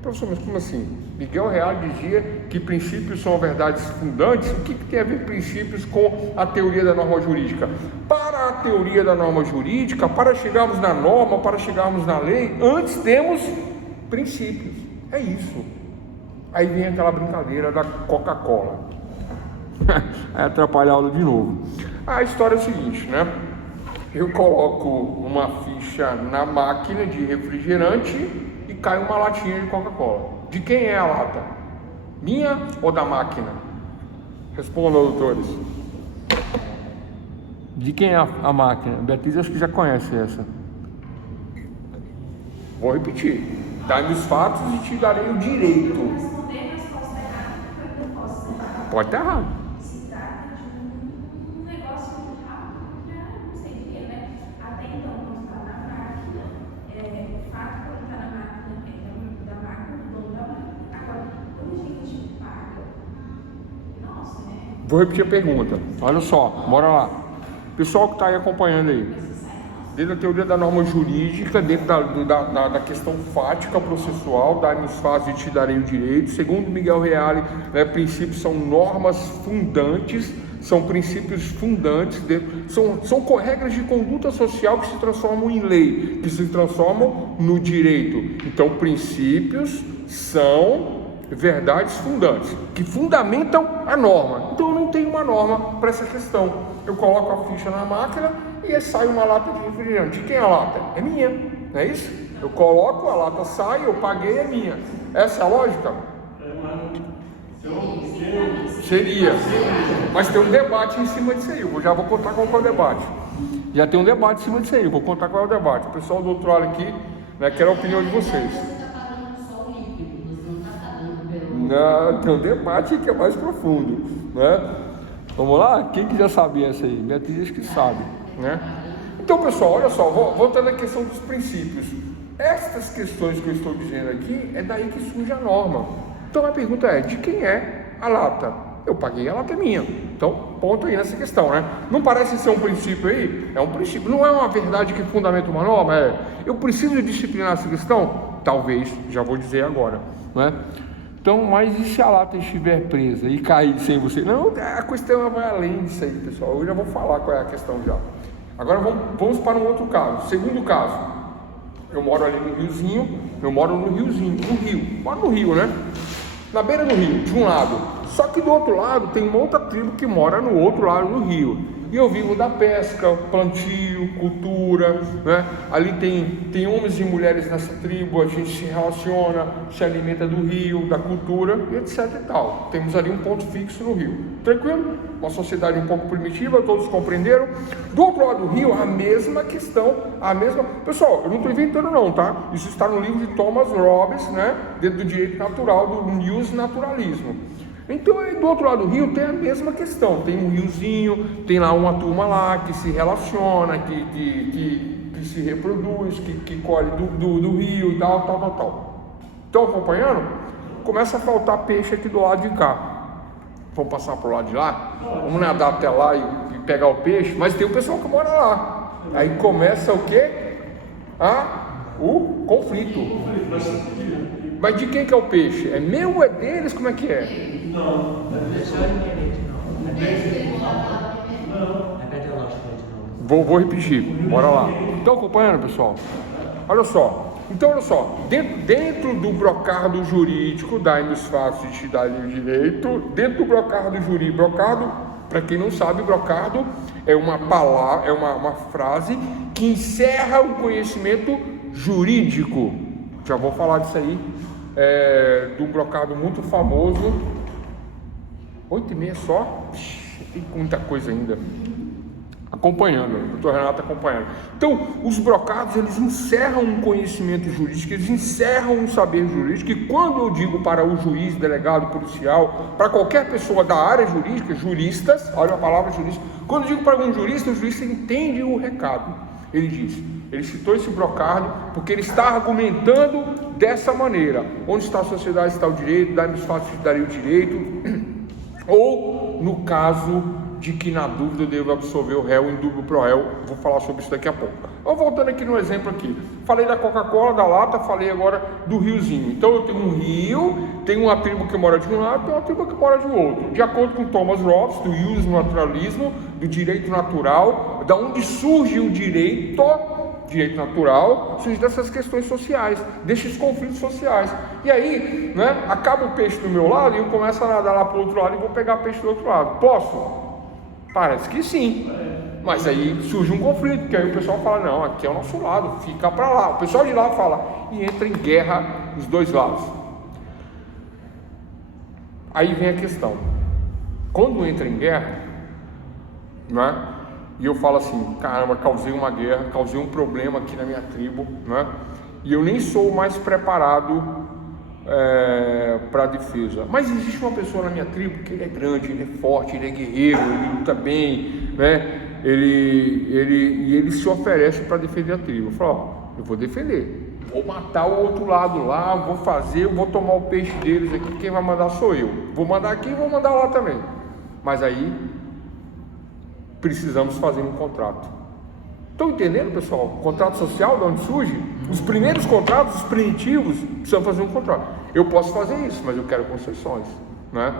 Professor, mas como assim? Miguel Reale dizia que princípios são verdades fundantes. O que tem a ver princípios com a teoria da norma jurídica? Para a teoria da norma jurídica, para chegarmos na norma, para chegarmos na lei, antes temos princípios. É isso. Aí vem aquela brincadeira da Coca-Cola. Aí atrapalha a aula de novo. A história é o seguinte, né? Eu coloco uma ficha na máquina de refrigerante e cai uma latinha de Coca-Cola. De quem é a lata? Minha ou da máquina? Respondam, doutores. De quem é a máquina? Beatriz acho que já conhece essa. Vou repetir. Dá-me os fatos e te darei o direito. Responder, mas posso estar errado, porque eu posso estar errado. Pode estar errado. Se trata de um negócio muito rápido, já não sei dizer, né? Até então, quando está na máquina, o fato quando está na máquina é da máquina, do dono da máquina. Agora, quando a gente paga, nossa, né? Vou repetir a pergunta. Olha só, bora lá. Pessoal que está aí acompanhando aí. Dentro da teoria da norma jurídica, dentro da questão fática processual, dá-me os fatos e te darei o direito. Segundo Miguel Reale, princípios são normas fundantes, são princípios fundantes, são regras de conduta social que se transformam em lei, que se transformam no direito. Então, princípios são verdades fundantes, que fundamentam a norma. Então, eu não tenho uma norma para essa questão. Eu coloco a ficha na máquina e aí sai uma lata de refrigerante. De quem é a lata? É minha, não é isso? Eu coloco, a lata sai, eu paguei, é minha. Essa é a lógica? Seria. Mas tem um debate em cima disso aí. Eu já vou contar qual é o debate. Já tem um debate em cima disso aí. Eu vou contar qual é o debate. O pessoal do outro lado aqui, né, quer a opinião de vocês. Não, tem um debate que é mais profundo, né? Vamos lá? Quem que já sabia essa aí? Beatriz que sabe, né? Então, pessoal, olha só, voltando à questão dos princípios. Estas questões que eu estou dizendo aqui, é daí que surge a norma. Então, a pergunta é, de quem é a lata? Eu paguei, a lata é minha. Então, ponto aí nessa questão, né? Não parece ser um princípio aí? É um princípio. Não é uma verdade que fundamenta uma norma? Eu preciso disciplinar essa questão? Talvez, já vou dizer agora, né? Então, mas e se a lata estiver presa e cair sem você? Não, a questão vai além disso aí, pessoal. Eu já vou falar qual é a questão já. Agora vamos para um outro caso. Segundo caso, eu moro ali no riozinho, moro no rio, né? Na beira do rio, de um lado. Só que do outro lado tem uma outra tribo que mora no outro lado do rio. E eu vivo da pesca, plantio, cultura, né? Ali tem homens e mulheres nessa tribo, a gente se relaciona, se alimenta do rio, da cultura, e etc e tal. Temos ali um ponto fixo no rio. Tranquilo? Uma sociedade um pouco primitiva, todos compreenderam? Do outro lado do rio, a mesma questão, Pessoal, eu não estou inventando não, tá? Isso está no livro de Thomas Hobbes, né? Dentro do direito natural, do News Naturalismo. Então, aí do outro lado do rio tem a mesma questão, tem um riozinho, tem lá uma turma lá que se relaciona, que se reproduz, que colhe do rio e tal. Estão acompanhando? Começa a faltar peixe aqui do lado de cá. Vamos passar para o lado de lá? Vamos nadar até lá e pegar o peixe, mas tem o pessoal que mora lá. Aí começa o quê? O conflito. Mas de quem que é o peixe? É meu ou é deles? Como é que é? Não. Vou repetir, bora lá. Estão acompanhando, pessoal? Olha só, dentro do brocardo jurídico, dai-me os fatos e te dai-lhe o direito, dentro do brocardo jurídico, para quem não sabe, brocardo é uma palavra, é uma frase que encerra o conhecimento jurídico. Já vou falar disso aí, do brocardo muito famoso. 8h30 só? Tem muita coisa ainda. Acompanhando, o doutor Renato acompanhando. Então, os brocados, eles encerram um conhecimento jurídico, eles encerram um saber jurídico, e quando eu digo para o juiz, delegado, policial, para qualquer pessoa da área jurídica, juristas, olha a palavra jurista, quando eu digo para um jurista, o jurista entende o recado. Ele citou esse brocardo porque ele está argumentando dessa maneira. Onde está a sociedade, está o direito, dá-me os fatos, te darei o direito. Ou, no caso de que na dúvida eu devo absolver o réu, em dúvida pro réu, vou falar sobre isso daqui a pouco. Então, voltando aqui no exemplo aqui, falei da Coca-Cola, da lata, falei agora do riozinho. Então eu tenho um rio, tem uma tribo que mora de um lado, tem uma tribo que mora do outro. De acordo com Thomas Hobbes, do News Naturalismo, do direito natural, da onde surge o direito natural, surge dessas questões sociais, desses conflitos sociais. E aí, né, acaba o peixe do meu lado e eu começo a nadar lá para o outro lado e vou pegar peixe do outro lado. Posso? Parece que sim. Mas aí surge um conflito, porque aí o pessoal fala, não, aqui é o nosso lado, fica para lá. O pessoal de lá fala, e entra em guerra os dois lados. Aí vem a questão. Quando entra em guerra, né? E eu falo assim, caramba, causei uma guerra, causei um problema aqui na minha tribo, né? E eu nem sou mais preparado para a defesa. Mas existe uma pessoa na minha tribo que ele é grande, ele é forte, ele é guerreiro, ele luta bem, né? Ele se oferece para defender a tribo. Eu falo, eu vou defender, vou matar o outro lado lá, eu vou tomar o peixe deles aqui, quem vai mandar sou eu. Vou mandar aqui e vou mandar lá também. Mas aí precisamos fazer um contrato. Estão entendendo, pessoal? O contrato social, de onde surge? Os primeiros contratos, os primitivos, precisam fazer um contrato. Eu posso fazer isso, mas eu quero concessões, né?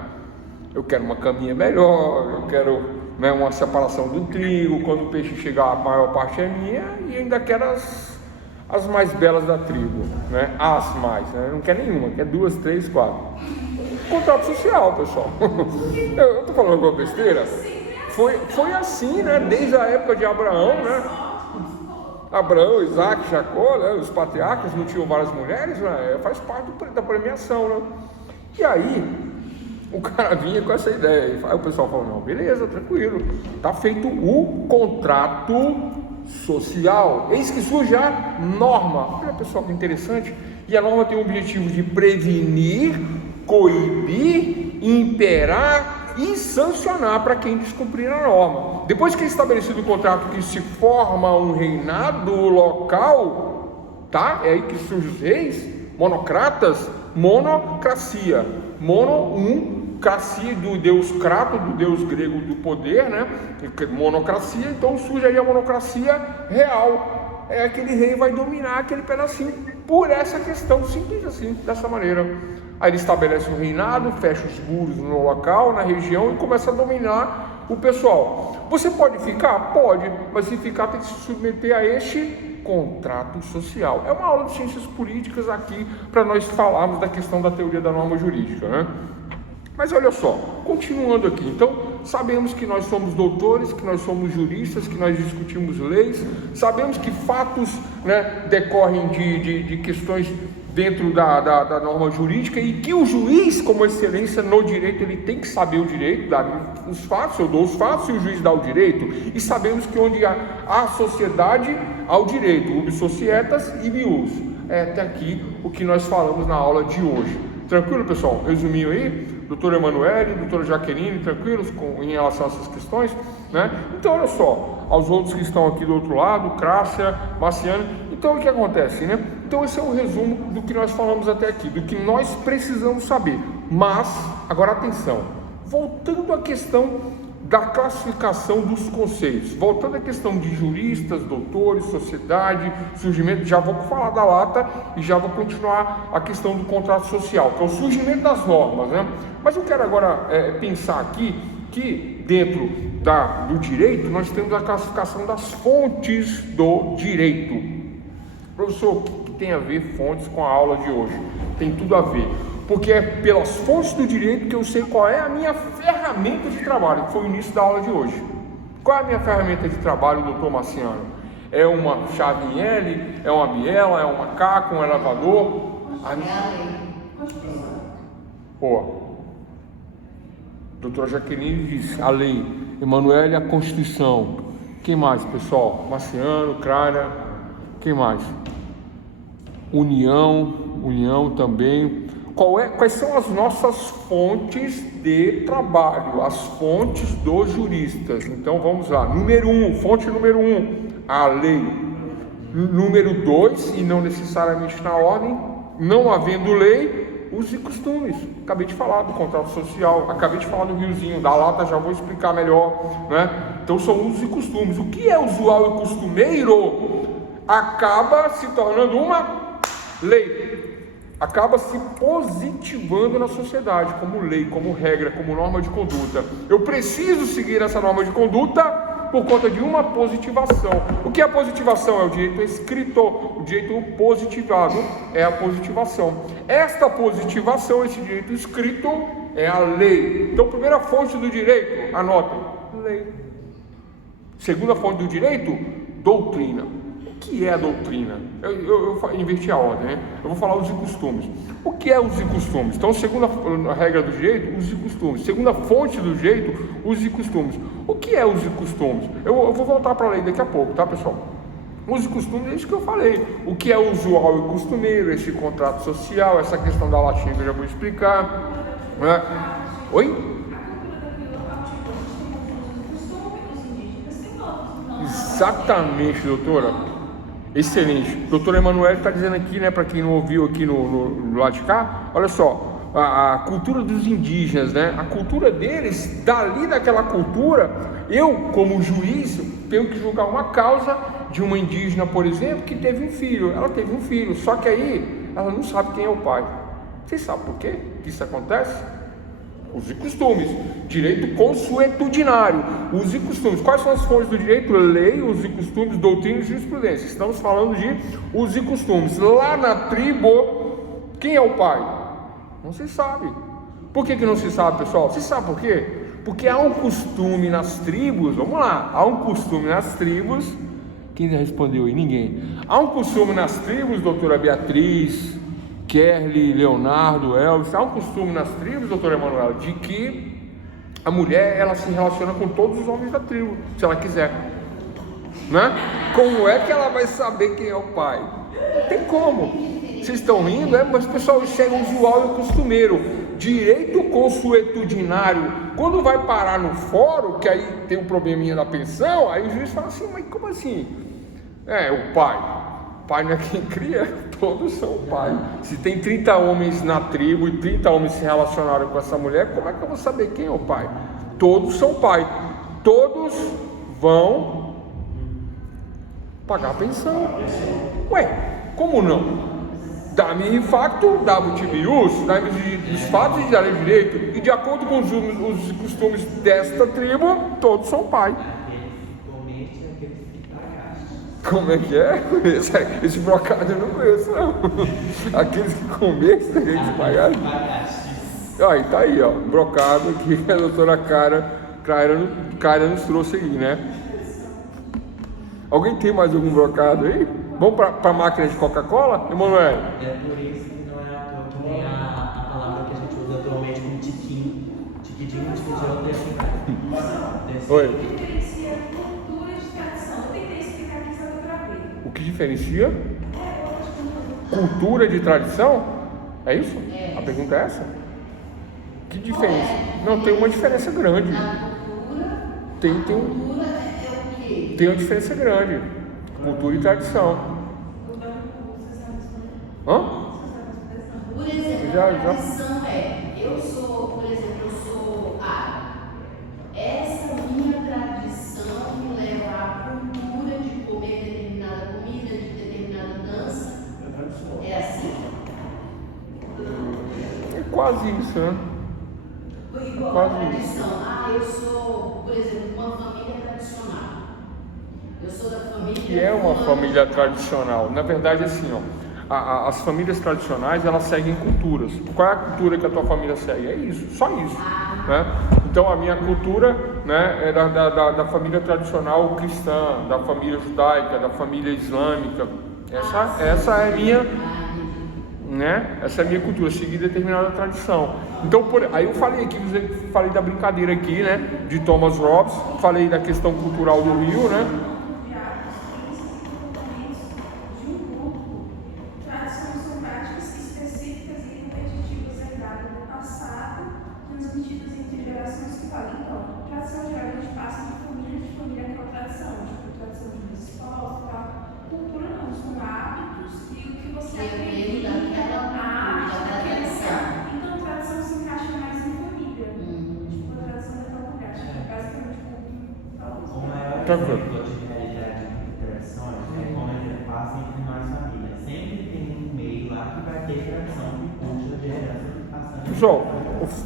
Eu quero uma caminha melhor, eu quero, né, uma separação do trigo, quando o peixe chegar a maior parte é minha, e ainda quero as mais belas da tribo, né? As mais, né? Não quer nenhuma, quer 2, 3, 4. Contrato social, pessoal. Eu tô falando alguma besteira? Foi assim, né? Desde a época de Abraão, né? Abraão, Isaac, Jacó, né? Os patriarcas não tinham várias mulheres, né? Faz parte da premiação, né? E aí, o cara vinha com essa ideia. Aí o pessoal falou, não, beleza, tranquilo. Tá feito o contrato social. Eis que surge a norma. Olha, pessoal, que interessante. E a norma tem o objetivo de prevenir, coibir, imperar e sancionar para quem descumprir a norma. Depois que é estabelecido o contrato, que se forma um reinado local, tá? É aí que surgem os reis, monocratas, monocracia. Cracia do deus Crato, do deus grego do poder, né? Monocracia, então surge aí a monocracia real. É aquele rei vai dominar aquele pedacinho por essa questão, simples assim, dessa maneira. Aí ele estabelece um reinado, fecha os muros no local, na região, e começa a dominar o pessoal. Você pode ficar? Pode, mas se ficar tem que se submeter a este contrato social. É uma aula de ciências políticas aqui para nós falarmos da questão da teoria da norma jurídica, né? Mas olha só, continuando aqui, então sabemos que nós somos doutores, que nós somos juristas, que nós discutimos leis, sabemos que fatos, né, decorrem de questões dentro da norma jurídica, e que o juiz, como excelência no direito, ele tem que saber o direito, dar os fatos, eu dou os fatos e o juiz dá o direito. E sabemos que onde há sociedade, há o direito, ubi societas e ius. É até aqui o que nós falamos na aula de hoje. Tranquilo, pessoal? Resuminho aí? Doutora Emanuele, doutora Jaqueline, tranquilos em relação a essas questões, né? Então, olha só, aos outros que estão aqui do outro lado, Cássia, Marciane. Então, o que acontece, né? Então, esse é o resumo do que nós falamos até aqui, do que nós precisamos saber. Mas, agora atenção, voltando à questão da classificação dos conceitos, voltando à questão de juristas, doutores, sociedade, surgimento, já vou falar da lata e já vou continuar a questão do contrato social, que é o surgimento das normas, né? Mas eu quero agora pensar aqui que dentro do direito nós temos a classificação das fontes do direito. Professor, o que tem a ver fontes com a aula de hoje? Tem tudo a ver. Porque é pelas fontes do direito que eu sei qual é a minha ferramenta de trabalho, que foi o início da aula de hoje. Qual é a minha ferramenta de trabalho, doutor Marciano? É uma chave em L, é uma biela, é um macaco, um elevador? É a lei. Pô, doutora Jaqueline diz, a lei. Emanuele, a Constituição. Quem mais, pessoal? Marciano, Clara, quem mais? União também. Quais são as nossas fontes de trabalho, as fontes dos juristas? Então vamos lá, fonte número 1, a lei. Número 2, e não necessariamente na ordem, não havendo lei, usos e costumes. Acabei de falar do contrato social, acabei de falar do riozinho, da lata já vou explicar melhor, né? Então são usos e costumes. O que é usual e costumeiro acaba se tornando uma lei. Acaba se positivando na sociedade como lei, como regra, como norma de conduta. Eu preciso seguir essa norma de conduta por conta de uma positivação. O que é a positivação? É o direito escrito, o direito positivado é a positivação. Esta positivação, esse direito escrito, é a lei. Então, primeira fonte do direito, anotem, lei. Segunda fonte do direito, doutrina. O que é a doutrina? Eu inverti a ordem, né? Eu vou falar usos e costumes. O que é usos e costumes? Então, segunda regra do direito, usos e costumes. Segunda fonte do direito, usos e costumes. O que é usos e costumes? Eu vou voltar para a lei daqui a pouco, tá, pessoal? Usos e costumes é isso que eu falei. O que é usual e costumeiro, esse contrato social, essa questão da latinha que eu já vou explicar, né? Oi? Exatamente, doutora. Excelente. Doutora Emanuele está dizendo aqui, né, para quem não ouviu aqui no lado de cá, olha só, a cultura dos indígenas, né, a cultura deles, dali daquela cultura, eu, como juiz, tenho que julgar uma causa de uma indígena, por exemplo, que teve um filho. Ela teve um filho, só que aí ela não sabe quem é o pai. Vocês sabem por quê que isso acontece? Usos e costumes. Direito consuetudinário. Usos e costumes. Quais são as fontes do direito? Lei, usos e costumes, doutrina e jurisprudência. Estamos falando de usos e costumes. Lá na tribo, quem é o pai? Não se sabe. Por que não se sabe, pessoal? Você sabe por quê? Porque há um costume nas tribos, vamos lá, há um costume nas tribos, quem já respondeu aí? Ninguém. Há um costume nas tribos, doutora Beatriz, Kerly, Leonardo, Elvis, há um costume nas tribos, doutora Emanuela, de que a mulher, ela se relaciona com todos os homens da tribo, se ela quiser, né? Como é que ela vai saber quem é o pai? Não tem como. Vocês estão rindo, mas o pessoal chega usual e costumeiro. Direito consuetudinário, quando vai parar no fórum, que aí tem um probleminha da pensão, aí o juiz fala assim, mas como assim? O pai não é quem cria, todos são pai. Se tem 30 homens na tribo e 30 homens se relacionaram com essa mulher, como é que eu vou saber quem é o pai? Todos são pai, todos vão pagar a pensão. Como não? Dá-me facto, dá-me tibius, dá-me os fatos e dá-me direito, e de acordo com os costumes desta tribo, todos são pai. Como é que é? Esse brocado eu não conheço, não. Aqueles que comestem, aqueles que pagaram. Aí, tá aí, ó, brocado aqui que a doutora Cara nos trouxe aí, né? Alguém tem mais algum brocado aí? Vamos para a máquina de Coca-Cola, Emanuel? É por isso que não é à toa que tem a palavra que a gente usa atualmente como tiquinho. Tiquidinho, Oi. O que diferencia cultura de tradição? Eu tentei explicar aqui, só que eu travei. O que diferencia? Cultura de tradição? É isso? A pergunta é essa? Que diferença? Não, tem uma diferença grande. Na cultura, Tem cultura é o quê? uma diferença grande. Cultura e tradição. Hã? Por exemplo, Já. a tradição eu sou árabe. Essa minha tradição me leva à cultura de comer determinada comida, de determinada dança. É assim? É quase isso, né? Igual Quase a tradição. Eu sou, por exemplo, uma família tradicional. Eu sou da família. O que é uma família tradicional? Na verdade, assim, as famílias tradicionais, elas seguem culturas. Qual é a cultura que a tua família segue? É isso, só isso, né? Então, a minha cultura, né, é da família tradicional cristã, da família judaica, da família islâmica. Essa é a minha, né? Essa é a minha cultura, seguir determinada tradição. Então, aí eu falei da brincadeira aqui, né, de Thomas Hobbes, falei da questão cultural do Rio, né? Tranquilo. De realidade de tradições é como a interface entre nós famílias. Sempre tem um meio lá que vai ter tradição que puxa de herança que passa. Pessoal,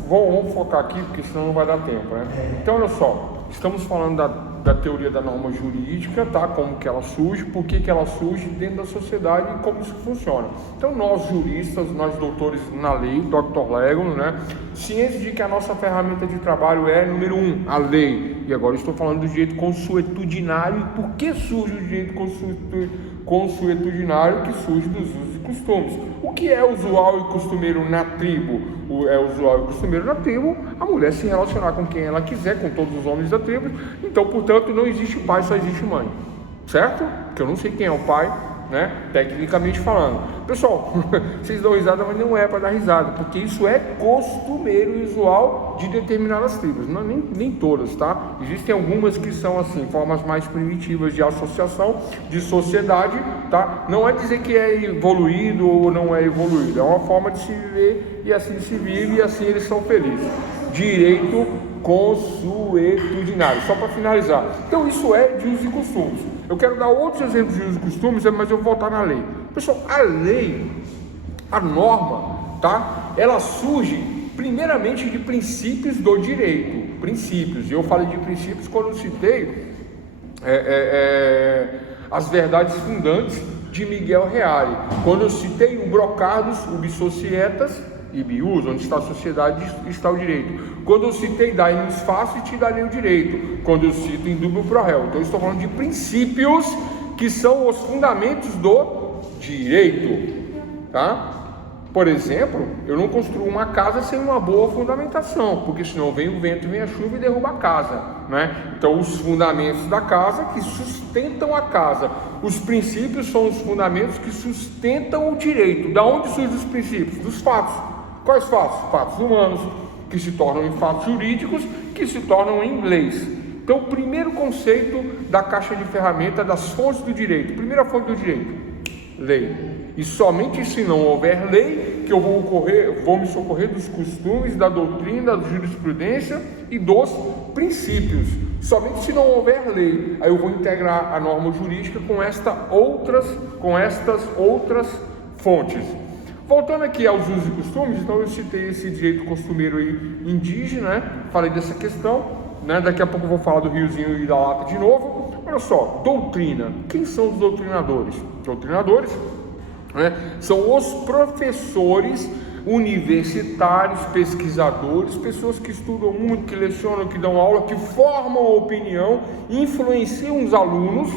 vamos focar aqui, porque senão não vai dar tempo, né? Então, olha só, estamos falando da teoria da norma jurídica, tá? Como que ela surge, por que ela surge dentro da sociedade e como isso funciona. Então, nós juristas, nós doutores na lei, Dr. Lego, né? Cientes de que a nossa ferramenta de trabalho é, número 1, a lei. E agora estou falando do direito consuetudinário. E por que surge o direito consuetudinário? Que surge dos usos e costumes. O que é usual e costumeiro na tribo? É usual e costumeiro na tribo a mulher se relacionar com quem ela quiser, com todos os homens da tribo. Então, portanto, não existe pai, só existe mãe. Certo? Porque eu não sei quem é o pai, né? Tecnicamente falando. Pessoal, vocês dão risada, mas não é para dar risada, porque isso é costumeiro e usual de determinadas tribos, não, nem todas, tá? Existem algumas que são assim, formas mais primitivas de associação, de sociedade, tá? Não é dizer que é evoluído ou não é evoluído, é uma forma de se viver e assim se vive e assim eles são felizes. Direito consuetudinário, só para finalizar. Então isso é de usos e costumes. Eu quero dar outros exemplos de usos e costumes, mas eu vou voltar na lei. Pessoal, a lei, a norma, tá? Ela surge primeiramente de princípios do direito, princípios, e eu falei de princípios quando eu citei as verdades fundantes de Miguel Reale, quando eu citei o Brocardos, ubi societas, ibi us, onde está a sociedade está o direito, quando eu citei daí-nos faço e te darei o direito, quando eu cito in dubio pro réu. Então eu estou falando de princípios que são os fundamentos do direito, tá? Por exemplo, eu não construo uma casa sem uma boa fundamentação, porque senão vem o vento, vem a chuva e derruba a casa, né? Então os fundamentos da casa que sustentam a casa, os princípios são os fundamentos que sustentam o direito. Da onde surgem os princípios? Dos fatos. Quais fatos? Fatos humanos, que se tornam em fatos jurídicos, que se tornam em leis. Então o primeiro conceito da caixa de ferramentas das fontes do direito, primeira fonte do direito, lei. E somente se não houver lei que eu vou me socorrer dos costumes, da doutrina, da jurisprudência e dos princípios. Somente se não houver lei, aí eu vou integrar a norma jurídica com estas outras fontes. Voltando aqui aos usos e costumes, então eu citei esse direito costumeiro aí indígena, né? Falei dessa questão, né? Daqui a pouco eu vou falar do riozinho e da lata de novo. Olha só, doutrina. Quem são os doutrinadores? Doutrinadores, né, são os professores universitários, pesquisadores, pessoas que estudam muito, que lecionam, que dão aula, que formam opinião, influenciam os alunos.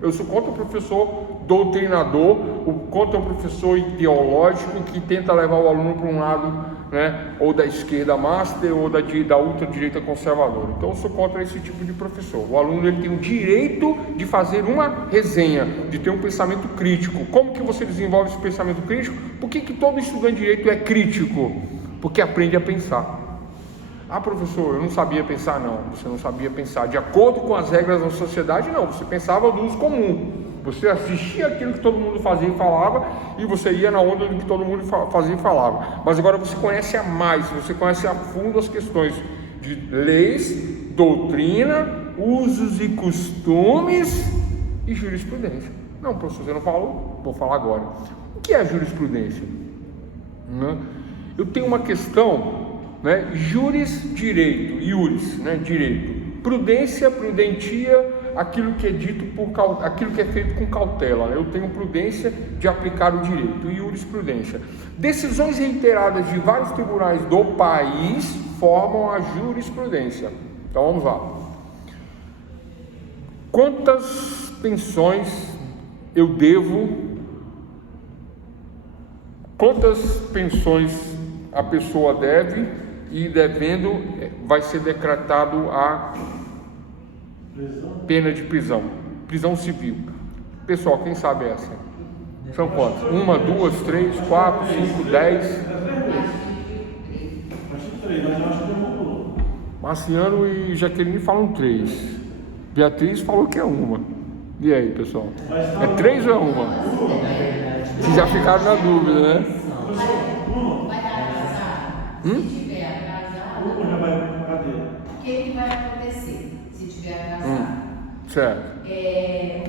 Eu sou contra o professor doutrinador, contra o professor ideológico que tenta levar o aluno para um lado, né, ou da esquerda master ou da ultradireita conservadora. Então eu sou contra esse tipo de professor. O aluno ele tem o direito de fazer uma resenha, de ter um pensamento crítico. Como que você desenvolve esse pensamento crítico? Por que todo estudante de direito é crítico? Porque aprende a pensar. Ah, professor, eu não sabia pensar. Não, você não sabia pensar de acordo com as regras da sociedade, não. Você pensava do uso comum. Você assistia aquilo que todo mundo fazia e falava, e você ia na onda do que todo mundo fazia e falava. Mas agora você conhece a mais, você conhece a fundo as questões de leis, doutrina, usos e costumes e jurisprudência. Não, professor, você não falou? Vou falar agora. O que é jurisprudência? Eu tenho uma questão, né? Juris, direito, iuris, né? Direito. Prudência, prudentia, aquilo que é dito aquilo que é feito com cautela, né? Eu tenho prudência de aplicar o direito, e jurisprudência. Decisões reiteradas de vários tribunais do país formam a jurisprudência. Então vamos lá. Quantas pensões eu devo? Quantas pensões a pessoa deve, e devendo vai ser decretado a pena de prisão, prisão civil. Pessoal, quem sabe essa? São quantas? 1, 2, 3, 4, 5, 10. Marciano e Jaqueline falam 3. Beatriz falou que é 1. E aí, pessoal? É 3 ou é 1? Vocês já ficaram na dúvida, né? Vai atrasar? Se tiver atrasado, o que vai acontecer se tiver atrasado? Certo.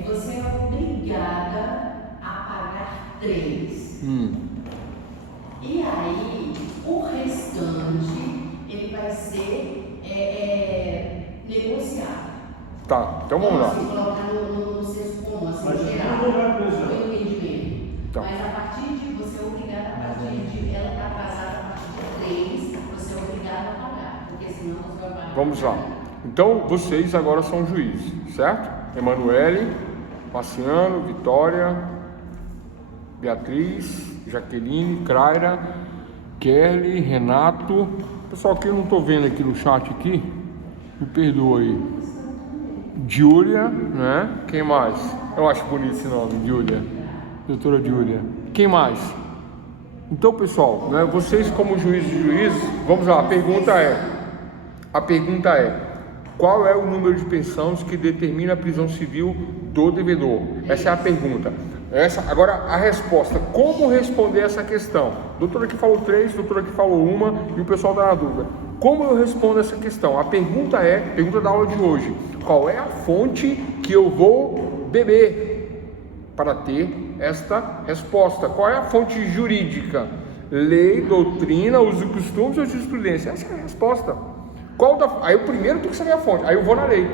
Você é obrigada a pagar 3. E aí, o restante, ele vai ser negociado. Tá, então vamos lá. Assim, colocar no senso comum, assim, geral, o entendimento. Tá. Mas a partir de você é obrigada, a partir de ela está atrasada a partir de 3, você é obrigada a pagar, porque senão você vai pagar. Vamos lá. Então vocês agora são juízes, certo? Emanuele, Marciano, Vitória, Beatriz, Jaqueline, Craira, Kelly, Renato. Pessoal, que eu não estou vendo aqui no chat aqui, me perdoa aí. Júlia, né? Quem mais? Eu acho bonito esse nome, Júlia. Doutora Júlia. Quem mais? Então, pessoal, né, vocês como juízes e juízes, vamos lá, a pergunta é, qual é o número de pensões que determina a prisão civil do devedor? Essa é a pergunta. Agora, a resposta, como responder essa questão? Doutora que falou 3, doutora que falou 1, e o pessoal está na dúvida. Como eu respondo essa questão? A pergunta da aula de hoje, qual é a fonte que eu vou beber para ter esta resposta? Qual é a fonte jurídica? Lei, doutrina, usos e costumes ou jurisprudência? Essa é a resposta. Aí o primeiro tem que saber a fonte, aí eu vou na lei.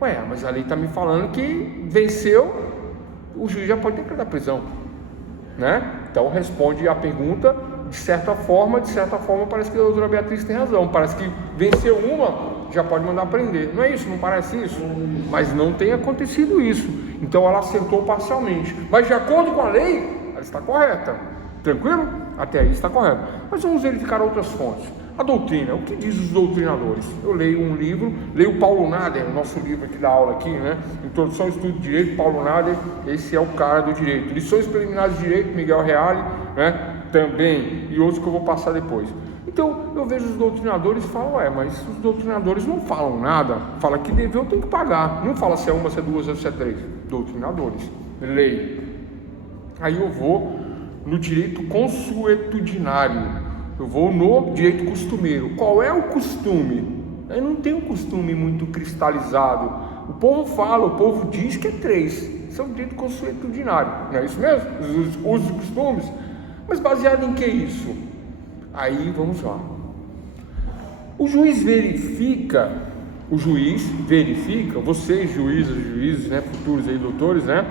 Ué, mas a lei está me falando que venceu, o juiz já pode decretar prisão, né? Então responde a pergunta de certa forma parece que a doutora Beatriz tem razão, parece que venceu uma, já pode mandar prender, não é isso? Não parece isso? Mas não tem acontecido isso, então ela acertou parcialmente, mas de acordo com a lei, ela está correta, tranquilo? Até aí está correto, mas vamos verificar outras fontes. A doutrina, o que diz os doutrinadores? Eu leio um livro, leio Paulo Nader, o nosso livro aqui da aula aqui, né? Introdução ao Estudo de Direito, Paulo Nader, esse é o cara do direito. Lições Preliminares de Direito, Miguel Reale, né? Também, e outros que eu vou passar depois. Então, eu vejo os doutrinadores e falo, mas os doutrinadores não falam nada, fala que deveu, tem que pagar, não fala se é uma, se é duas ou se é três. Doutrinadores, lei. Aí eu vou no direito consuetudinário. Eu vou no direito costumeiro. Qual é o costume? Eu não tenho um costume muito cristalizado. O povo fala, o povo diz que é 3. Isso é o direito consuetudinário. Não é isso mesmo? Os usos e costumes. Mas baseado em que isso? Aí vamos lá. O juiz verifica, vocês juízes, né, futuros aí doutores, né?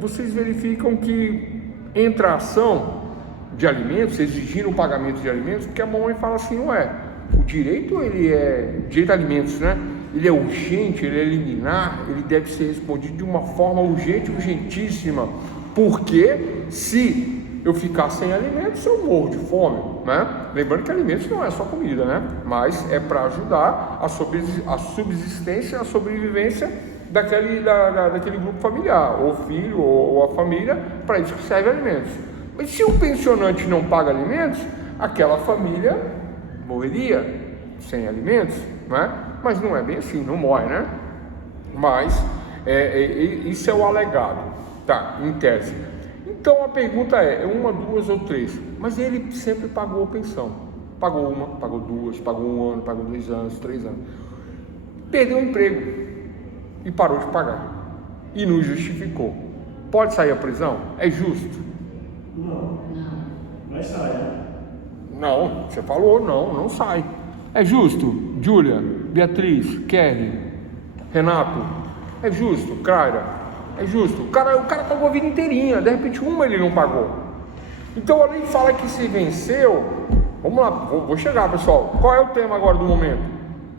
Vocês verificam que entra a ação de alimentos, exigindo o pagamento de alimentos, porque a mamãe fala assim, o direito, ele é direito a alimentos, né? Ele é urgente, ele é liminar, ele deve ser respondido de uma forma urgentíssima, porque se eu ficar sem alimentos, eu morro de fome, né? Lembrando que alimentos não é só comida, né? Mas é para ajudar a subsistência, a sobrevivência daquele grupo familiar, ou filho, ou a família, para isso que serve alimentos. Mas se o pensionante não paga alimentos, aquela família morreria sem alimentos, né? Mas não é bem assim, não morre, né? Mas isso é o alegado, tá? Em tese. Então a pergunta é uma, duas ou três? Mas ele sempre pagou a pensão. Pagou uma, pagou duas, pagou 1 ano, pagou 2 anos, 3 anos. Perdeu o emprego e parou de pagar. E não justificou. Pode sair a prisão? É justo? Não. Vai sair, né? Não, você falou, não sai. É justo, Júlia, Beatriz, Kelly, Renato? É justo, Clara? É justo. O cara pagou a vida inteirinha, de repente uma ele não pagou. Então a lei fala que se venceu. Vamos lá, vou chegar, pessoal. Qual é o tema agora do momento?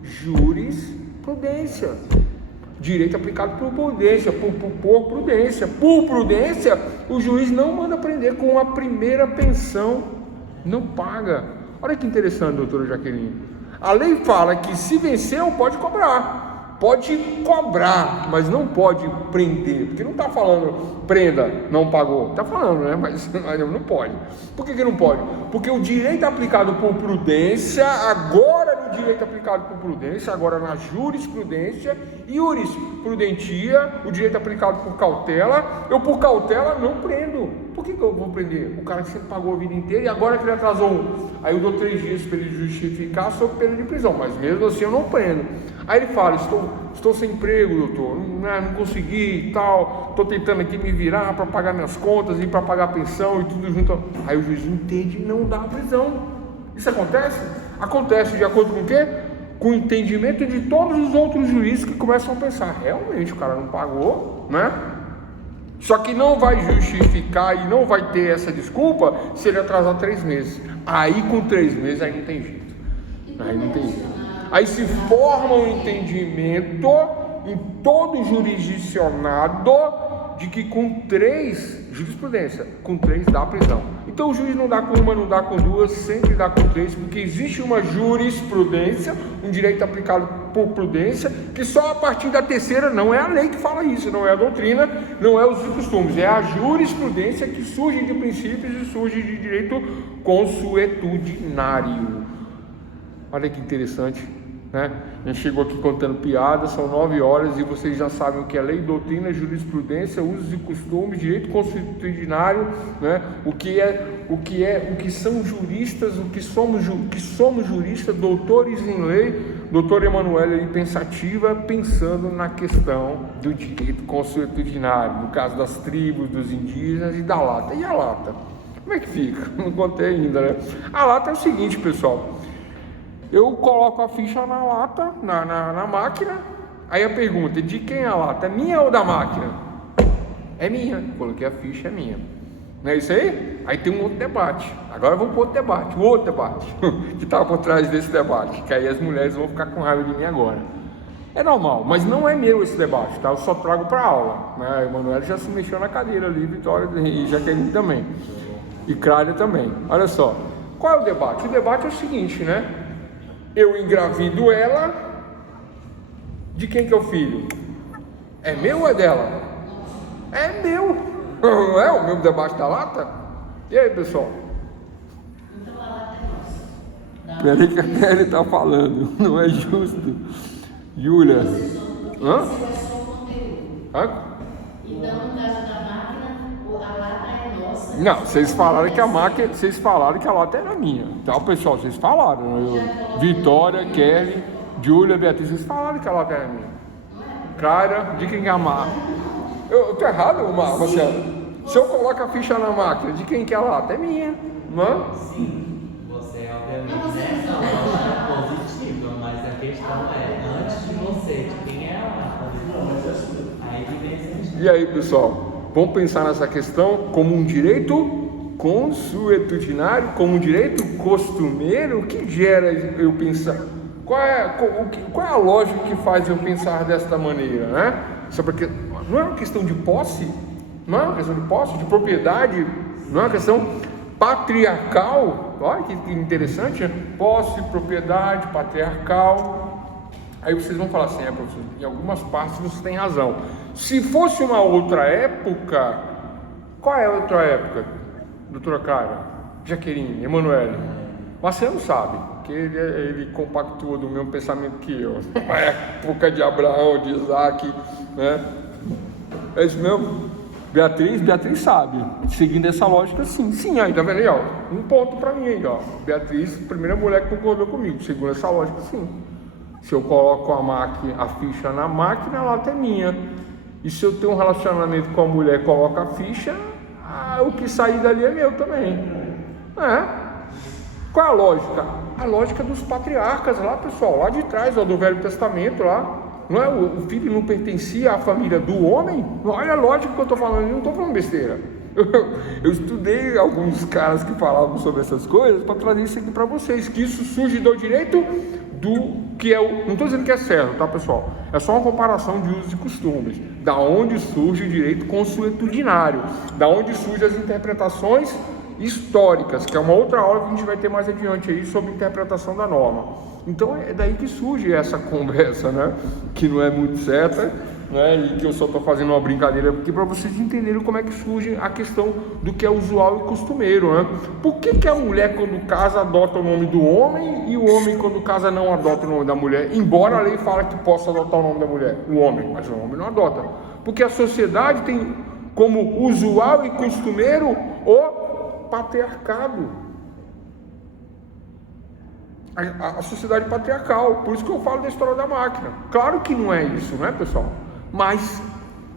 Jurisprudência. Direito aplicado por prudência, por prudência. Por prudência, o juiz não manda prender com a primeira pensão, não paga. Olha que interessante, doutora Jaqueline. A lei fala que se venceu, pode cobrar, mas não pode prender, porque não está falando prenda, não pagou, está falando, né? Mas não pode. Por que não pode? Porque o direito aplicado por prudência, agora no direito aplicado por prudência, agora na jurisprudência, prudentia, o direito aplicado por cautela, eu por cautela não prendo. Por que eu vou prender? O cara que sempre pagou a vida inteira e agora que ele atrasou aí eu dou 3 dias para ele justificar sob pena de prisão, mas mesmo assim eu não prendo. Aí ele fala, estou sem emprego, doutor, não consegui e tal, estou tentando aqui me virar para pagar minhas contas e para pagar a pensão e tudo junto. Aí o juiz entende e não dá a prisão. Isso acontece? Acontece de acordo com o quê? Com o entendimento de todos os outros juízes que começam a pensar, realmente o cara não pagou, né? Só que não vai justificar e não vai ter essa desculpa se ele atrasar 3 meses. Aí com 3 meses aí não tem jeito. Aí não tem jeito. Aí se forma um entendimento em todo jurisdicionado de que com 3, jurisprudência, com 3 dá prisão. Então o juiz não dá com uma, não dá com 2, sempre dá com 3, porque existe uma jurisprudência, um direito aplicado por prudência, que só a partir da 3ª, não é a lei que fala isso, não é a doutrina, não é os costumes, é a jurisprudência que surge de princípios e surge de direito consuetudinário. Olha que interessante, né? A gente chegou aqui contando piadas, são 9 horas e vocês já sabem o que é lei, doutrina, jurisprudência, usos e costumes, direito consuetudinário, né? O que são juristas, que somos juristas, doutores em lei. Doutor Emanuele ali pensativa, pensando na questão do direito consuetudinário, no caso das tribos, dos indígenas e da lata. E a lata? Como é que fica? Não contei ainda, né? A lata é o seguinte, pessoal. Eu coloco a ficha na lata, na máquina. Aí a pergunta, de quem é a lata? É minha ou da máquina? É minha. Coloquei a ficha, é minha. Não é isso aí? Aí tem um outro debate. Agora vamos para outro debate. O outro debate que estava por trás desse debate. Que aí as mulheres vão ficar com raiva de mim agora. É normal, mas não é meu esse debate, tá? Eu só trago para aula, né? A Emanuele já se mexeu na cadeira ali, Vitória e Jaqueline também. E Crália também. Olha só, qual é o debate? O debate é o seguinte, né? Eu engravido ela, de quem que é o filho? É meu ou é dela? É meu. Não é o meu debate da lata? E aí, pessoal? Então a lata é nossa. Peraí que a Kelly tá falando, não é justo. Júlia. Hã? Esse é só o conteúdo. Hã? Então, no caso da máquina, a lata é nossa. Não, vocês falaram que a máquina, vocês falaram que a lata era minha. Tá, pessoal, vocês falaram. Vitória, Kelly, Júlia, Beatriz, vocês falaram que a lata era minha. Clara, de quem é a máquina? Eu tô errado, Marcelo? Se eu coloco a ficha na máquina, de quem que é a lata? É minha, não é? Sim, você obviamente nessa lógica positiva, mas a questão é, antes de você, de quem é a lata? Não, mas é assim. A evidência. E aí, pessoal, vamos pensar nessa questão como um direito consuetudinário, como um direito costumeiro? O que gera eu pensar? Qual é a lógica que faz eu pensar desta maneira, né? Porque não é uma questão de posse, não é uma questão de posse, de propriedade, não é uma questão patriarcal. Olha que interessante, né? Posse, propriedade, patriarcal. Aí vocês vão falar assim, professor, em algumas partes você tem razão. Se fosse uma outra época, qual é a outra época, doutora Clara, Jaqueline, Emanuele? Marcelo sabe, porque ele compactua do mesmo pensamento que eu. A época de Abraão, de Isaac, né? É isso mesmo? Beatriz sabe, seguindo essa lógica, sim, aí, tá vendo aí, ó? Um ponto pra mim aí, ó. Beatriz, primeira mulher que concordou comigo, segundo essa lógica, sim. Se eu coloco a ficha na máquina, a lata é minha. E se eu tenho um relacionamento com a mulher, coloco a ficha, o que sair dali é meu também. Qual é a lógica? A lógica dos patriarcas lá, pessoal, lá de trás, ó, do Velho Testamento lá. Não é? O filho não pertencia à família do homem? Olha a lógica que eu estou falando, eu não estou falando besteira. Eu estudei alguns caras que falavam sobre essas coisas para trazer isso aqui para vocês, que isso surge do direito do que é o... Não estou dizendo que é certo, tá, pessoal? É só uma comparação de usos e costumes. Da onde surge o direito consuetudinário, da onde surgem as interpretações históricas, que é uma outra aula que a gente vai ter mais adiante aí sobre interpretação da norma. Então é daí que surge essa conversa, né? Que não é muito certa, né? E que eu só estou fazendo uma brincadeira aqui para vocês entenderem como é que surge a questão do que é usual e costumeiro, né? Por que a mulher quando casa adota o nome do homem e o homem quando casa não adota o nome da mulher? Embora a lei fale que possa adotar o nome da mulher, o homem, mas o homem não adota. Porque a sociedade tem como usual e costumeiro o patriarcado. A sociedade patriarcal, por isso que eu falo da história da máquina. Claro que não é isso, não é, pessoal? Mas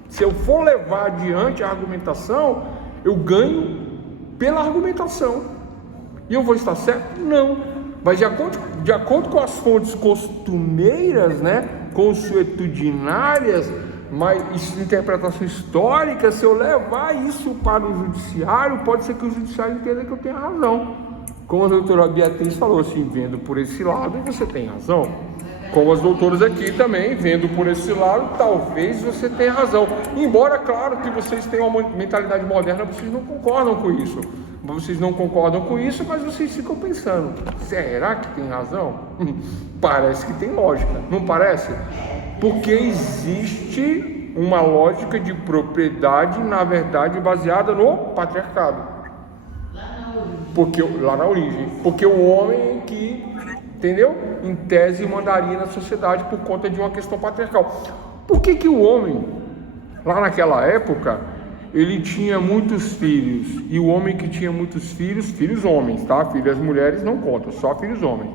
se eu for levar adiante a argumentação, eu ganho pela argumentação. E eu vou estar certo? Não. Mas de acordo com as fontes costumeiras, né, consuetudinárias, mas interpretação histórica, se eu levar isso para o judiciário, pode ser que o judiciário entenda que eu tenha razão. Como a doutora Beatriz falou assim, vendo por esse lado, você tem razão. Como as doutoras aqui também, vendo por esse lado, talvez você tenha razão. Embora, claro, que vocês tenham uma mentalidade moderna, vocês não concordam com isso. Vocês não concordam com isso, mas vocês ficam pensando, será que tem razão? Parece que tem lógica, não parece? Porque existe uma lógica de propriedade, na verdade, baseada no patriarcado. Porque, lá na origem, porque o homem que, entendeu? Em tese mandaria na sociedade por conta de uma questão patriarcal. Por que o homem, lá naquela época, ele tinha muitos filhos? E o homem que tinha muitos filhos, filhos homens, tá? Filhas mulheres não contam, só filhos homens.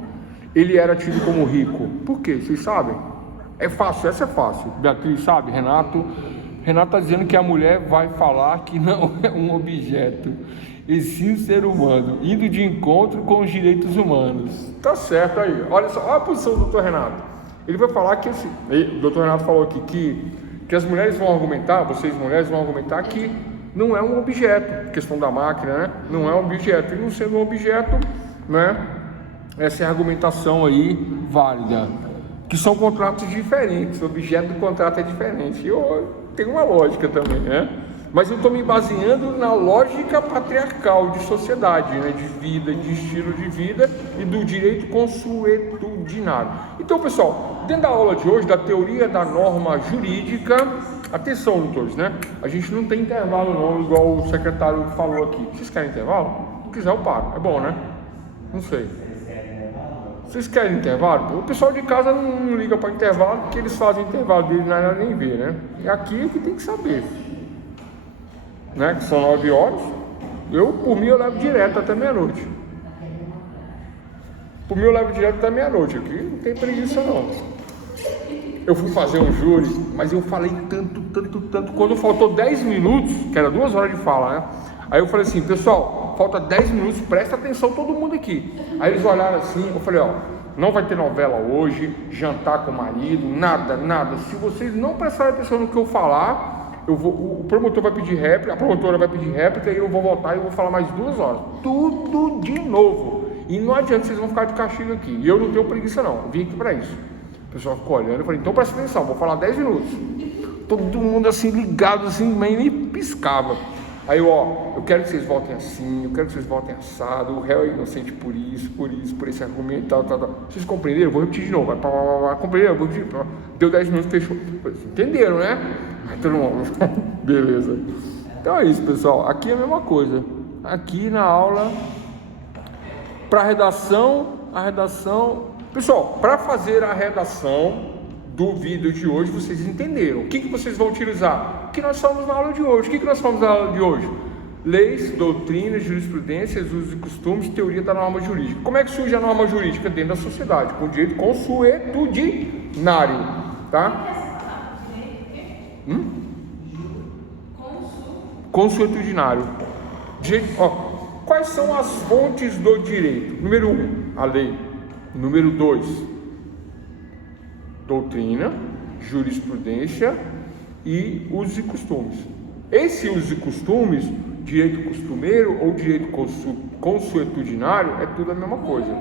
Ele era tido como rico. Por quê? Vocês sabem? É fácil, essa é fácil. Beatriz sabe, Renato está dizendo que a mulher vai falar que não é um objeto. Ensina o ser humano, indo de encontro com os direitos humanos. Tá certo aí. Olha só, olha a posição do Dr. Renato. Ele vai falar que o Dr. Renato falou aqui que as mulheres vão argumentar, vocês mulheres vão argumentar que não é um objeto, questão da máquina, né? Não é um objeto, e não sendo um objeto, né? Essa é a argumentação aí válida, que são contratos diferentes, o objeto do contrato é diferente, tem uma lógica também, né? Mas eu estou me baseando na lógica patriarcal de sociedade, né? De vida, de estilo de vida e do direito consuetudinário. Então, pessoal, dentro da aula de hoje, da teoria da norma jurídica, atenção, doutores, né? A gente não tem intervalo não, igual o secretário falou aqui. Vocês querem intervalo? Se quiser eu pago, é bom, né? Não sei. Vocês querem intervalo? O pessoal de casa não liga para intervalo, porque eles fazem intervalo deles, não é nem ver, né? E aqui é que tem que saber, né? Que são 9 horas. Por mim, eu levo direto até meia-noite. Por mim, eu levo direto até meia-noite. Aqui não tem preguiça, não. Eu fui fazer um júri, mas eu falei tanto. Quando faltou 10 minutos, que era 2 horas de fala, né? Aí eu falei assim, pessoal, falta 10 minutos, presta atenção todo mundo aqui. Aí eles olharam assim, eu falei, não vai ter novela hoje, jantar com o marido, nada. Se vocês não prestarem atenção no que eu falar, o promotor vai pedir réplica, a promotora vai pedir réplica, e eu vou voltar e eu vou falar mais 2 horas. Tudo de novo. E não adianta, vocês vão ficar de castigo aqui. E eu não tenho preguiça não, eu vim aqui para isso. O pessoal ficou olhando, eu falei, então presta atenção, vou falar 10 minutos. Todo mundo assim, ligado assim, nem piscava. Aí eu quero que vocês votem assim, eu quero que vocês votem assado, o réu é inocente por esse argumento, tal. Vocês compreenderam? Eu vou repetir de novo. Compreenderam? Vou repetir. Deu 10 minutos, fechou. Entenderam, né? Aí todo mundo, beleza. Então é isso, pessoal. Aqui é a mesma coisa. Aqui na aula, para a redação. Pessoal, para fazer a redação do vídeo de hoje, vocês entenderam. O que vocês vão utilizar? O que nós falamos na aula de hoje? O que nós falamos na aula de hoje? Leis, doutrinas, jurisprudências, usos e costumes, teoria da norma jurídica. Como é que surge a norma jurídica dentro da sociedade? Com o direito consuetudinário, tá? Consuetudinário. Quais são as fontes do direito? Número 1, a lei. Número 2, doutrina, jurisprudência e usos e costumes. Esse usos e costumes, direito costumeiro ou direito consuetudinário, é tudo a mesma coisa.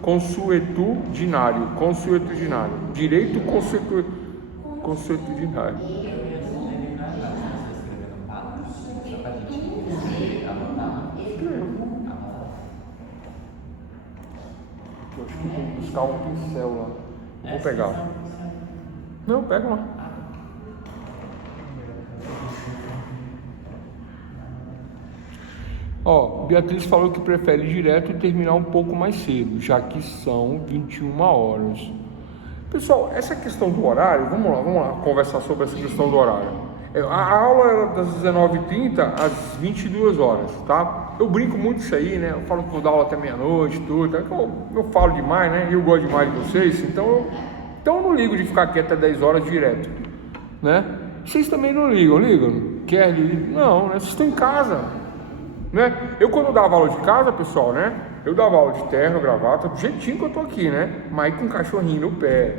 Consuetudinário. Direito consuetudinário. Eu acho que tem que buscar um pincel lá. Vou pegar. Não, pega lá. Beatriz falou que prefere ir direto e terminar um pouco mais cedo, já que são 21 horas. Pessoal, essa questão do horário, vamos lá conversar sobre essa questão do horário. A aula era das 19h30 às 22 horas, tá? Eu brinco muito isso aí, né? Eu falo que vou dar aula até meia-noite, tudo. Eu falo demais, né? E eu gosto demais de vocês, então eu não ligo de ficar aqui até 10 horas direto, né? Vocês também não ligam? Não, né? Vocês estão em casa, né? Eu quando dava aula de casa, pessoal, né? Eu dava aula de terno, gravata, do jeitinho que eu tô aqui, né? Mas com um cachorrinho no pé.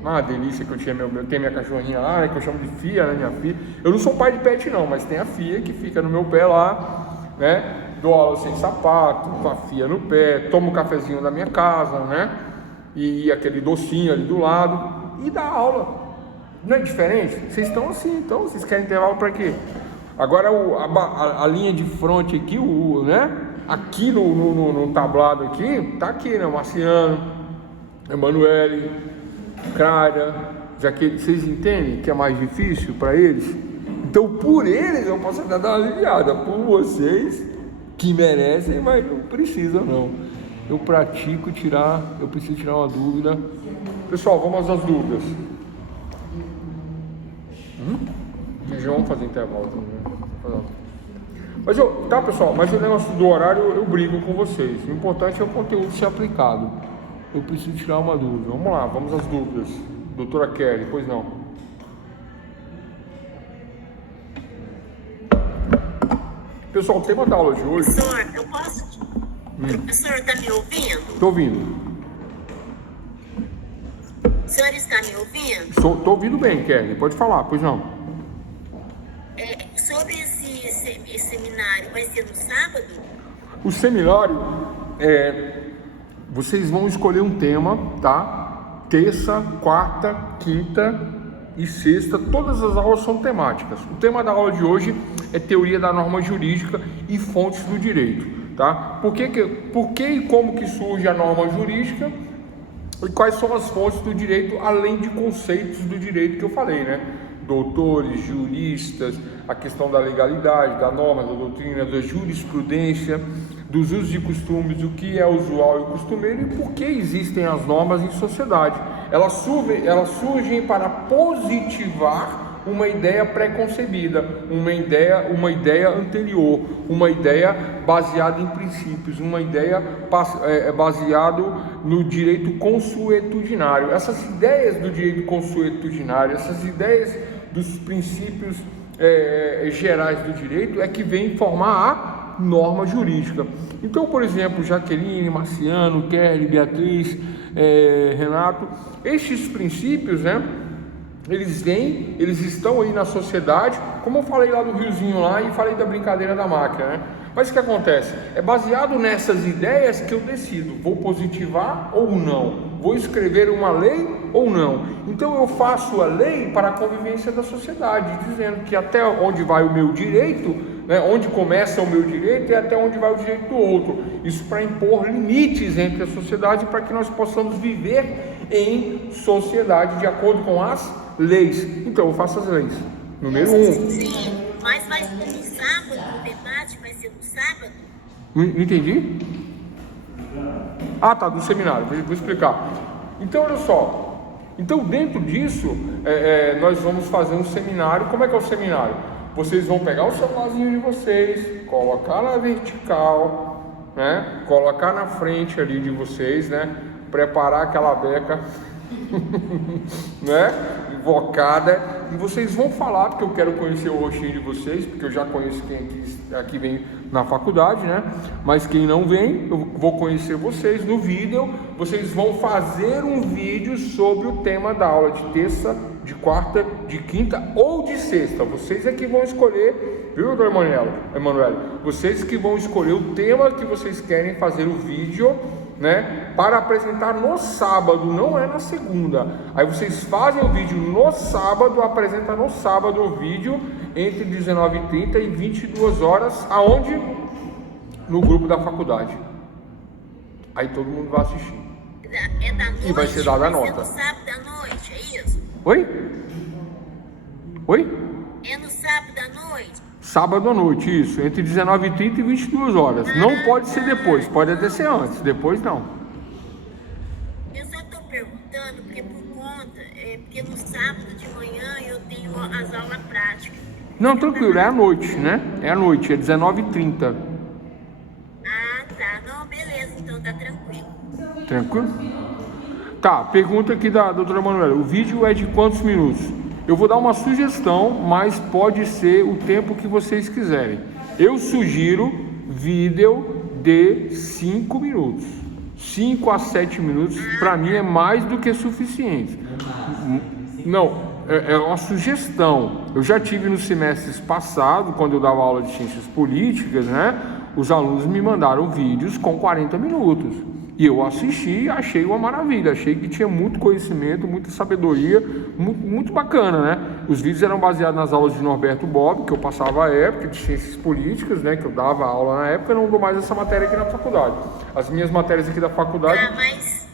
Uma delícia que eu tenho minha cachorrinha lá, né, que eu chamo de Fia, né, minha filha. Eu não sou pai de pet não, mas tem a Fia que fica no meu pé lá, né? Dou aula sem sapato, com a Fia no pé, tomo um cafezinho da minha casa, né? E aquele docinho ali do lado e dá aula. Não é diferente? Vocês estão assim, então vocês querem intervalo para quê? Agora a linha de frente aqui, né? Aqui no tablado aqui, tá aqui, né? O Marciano, Emanuele, Clara, já que vocês entendem que é mais difícil para eles, então por eles eu posso até dar uma aliviada, por vocês que merecem, mas não precisam não. Eu preciso tirar uma dúvida. Pessoal, vamos às dúvidas. Já vamos fazer intervalo também. Mas tá, pessoal, mas o negócio do horário eu brigo com vocês. O importante é o conteúdo ser aplicado. Eu preciso tirar uma dúvida. Vamos lá, vamos às dúvidas. Doutora Kelly, pois não. Pessoal, o tema da aula de hoje... Professor, eu posso... Professor, está me ouvindo? Estou ouvindo. O senhor está me ouvindo? Estou ouvindo bem, Kelly. Pode falar, pois não. Sobre esse seminário, vai ser no sábado? O seminário, vocês vão escolher um tema, tá? Terça, quarta, quinta e sexta, todas as aulas são temáticas. O tema da aula de hoje é teoria da norma jurídica e fontes do direito, tá? Por que e como que surge a norma jurídica e quais são as fontes do direito, além de conceitos do direito que eu falei, né? Doutores, juristas, a questão da legalidade, da norma, da doutrina, da jurisprudência, dos usos e costumes, o que é usual e costumeiro e por que existem as normas em sociedade. Elas surgem para positivar uma ideia pré-concebida, uma ideia anterior, uma ideia baseada em princípios, uma ideia baseada no direito consuetudinário. Essas ideias do direito consuetudinário, essas ideias dos princípios gerais do direito é que vem formar a norma jurídica. Então, por exemplo, Jaqueline, Marciano, Kelly, Beatriz, Renato, estes princípios, né? Eles estão aí na sociedade, como eu falei lá do Riozinho lá e falei da brincadeira da máquina, né? Mas o que acontece? É baseado nessas ideias que eu decido, vou positivar ou não, vou escrever uma lei ou não. Então eu faço a lei para a convivência da sociedade, dizendo que até onde vai o meu direito, né, onde começa o meu direito e até onde vai o direito do outro. Isso para impor limites entre a sociedade para que nós possamos viver em sociedade de acordo com as leis. Então eu faço as leis. Número 1. Sim, mas vai ser no sábado, o debate vai ser no sábado? Não entendi? Ah, tá, do seminário, vou explicar. Então, olha só. Então, dentro disso, nós vamos fazer um seminário. Como é que é o seminário? Vocês vão pegar o celularzinho de vocês, colocar na vertical, né? Colocar na frente ali de vocês, né? Preparar aquela beca, né? Invocada, e vocês vão falar, porque eu quero conhecer o rostinho de vocês, porque eu já conheço quem aqui vem na faculdade, né? Mas quem não vem, eu vou conhecer vocês no vídeo. Vocês vão fazer um vídeo sobre o tema da aula de terça, de quarta, de quinta ou de sexta. Vocês é que vão escolher, viu, doutor Emanuele? Vocês que vão escolher o tema que vocês querem fazer o vídeo, né, para apresentar no sábado, não é na segunda. Aí vocês fazem o vídeo no sábado, apresentam no sábado o vídeo entre 19h30 e 22 horas, aonde? No grupo da faculdade. Aí todo mundo vai assistir. É da noite? E vai ser dada a nota. É no sábado à noite, é isso? Oi? É no sábado à noite? Sábado à noite, isso, entre 19h30 e 22 horas. Não pode ser depois, pode até ser antes, depois não. Eu só estou perguntando porque porque no sábado de manhã eu tenho as aulas práticas. Não, tranquilo, é à noite, né? É à noite, é 19h30. Ah, tá. Não, beleza, então tá tranquilo. Tranquilo? Tá, pergunta aqui da doutora Manuela. O vídeo é de quantos minutos? Eu vou dar uma sugestão, mas pode ser o tempo que vocês quiserem. Eu sugiro vídeo de 5 minutos. 5 a 7 minutos, para mim, é mais do que suficiente. Não, é uma sugestão. Eu já tive nos semestres passados, quando eu dava aula de ciências políticas, né? Os alunos me mandaram vídeos com 40 minutos. E eu assisti e achei uma maravilha, achei que tinha muito conhecimento, muita sabedoria, muito bacana, né? Os vídeos eram baseados nas aulas de Norberto Bobbio, que eu passava à época, de ciências políticas, né? Que eu dava aula na época, eu não dou mais essa matéria aqui na faculdade. As minhas matérias aqui da faculdade... Ah, mas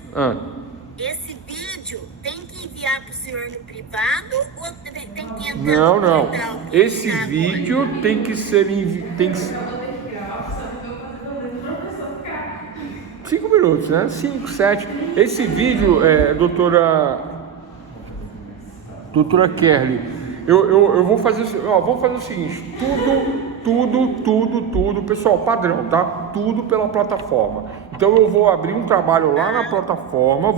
esse vídeo tem que enviar para o senhor no privado ou tem que entrar Não. no portal? Esse vídeo tem que ser... 5 minutos, né? 5, 7. Esse vídeo, doutora Kelly, eu vou fazer, vamos fazer o seguinte, tudo, pessoal, padrão, tá? Tudo pela plataforma. Então eu vou abrir um trabalho lá na plataforma,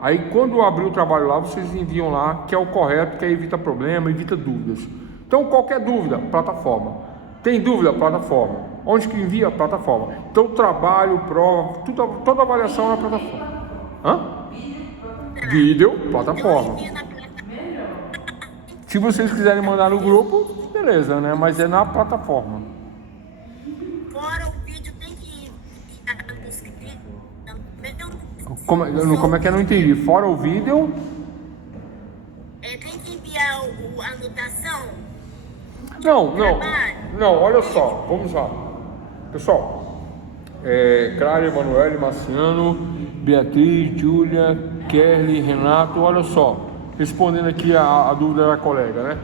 aí quando eu abrir o trabalho lá, vocês enviam lá, que é o correto, que aí evita problema, evita dúvidas. Então qualquer dúvida, plataforma. Tem dúvida? Plataforma. Onde que envia? Plataforma. Então, trabalho, prova, toda avaliação na plataforma. Vídeo, plataforma. Se vocês quiserem mandar no grupo, beleza, né? Mas é na plataforma. Fora o vídeo tem que Como é que eu não entendi? Fora o vídeo... tem que enviar a anotação? Não, olha só, vamos lá. Pessoal, Clara, Emanuele, Marciano, Beatriz, Júlia, Kelly, Renato, olha só, respondendo aqui a dúvida da colega, né?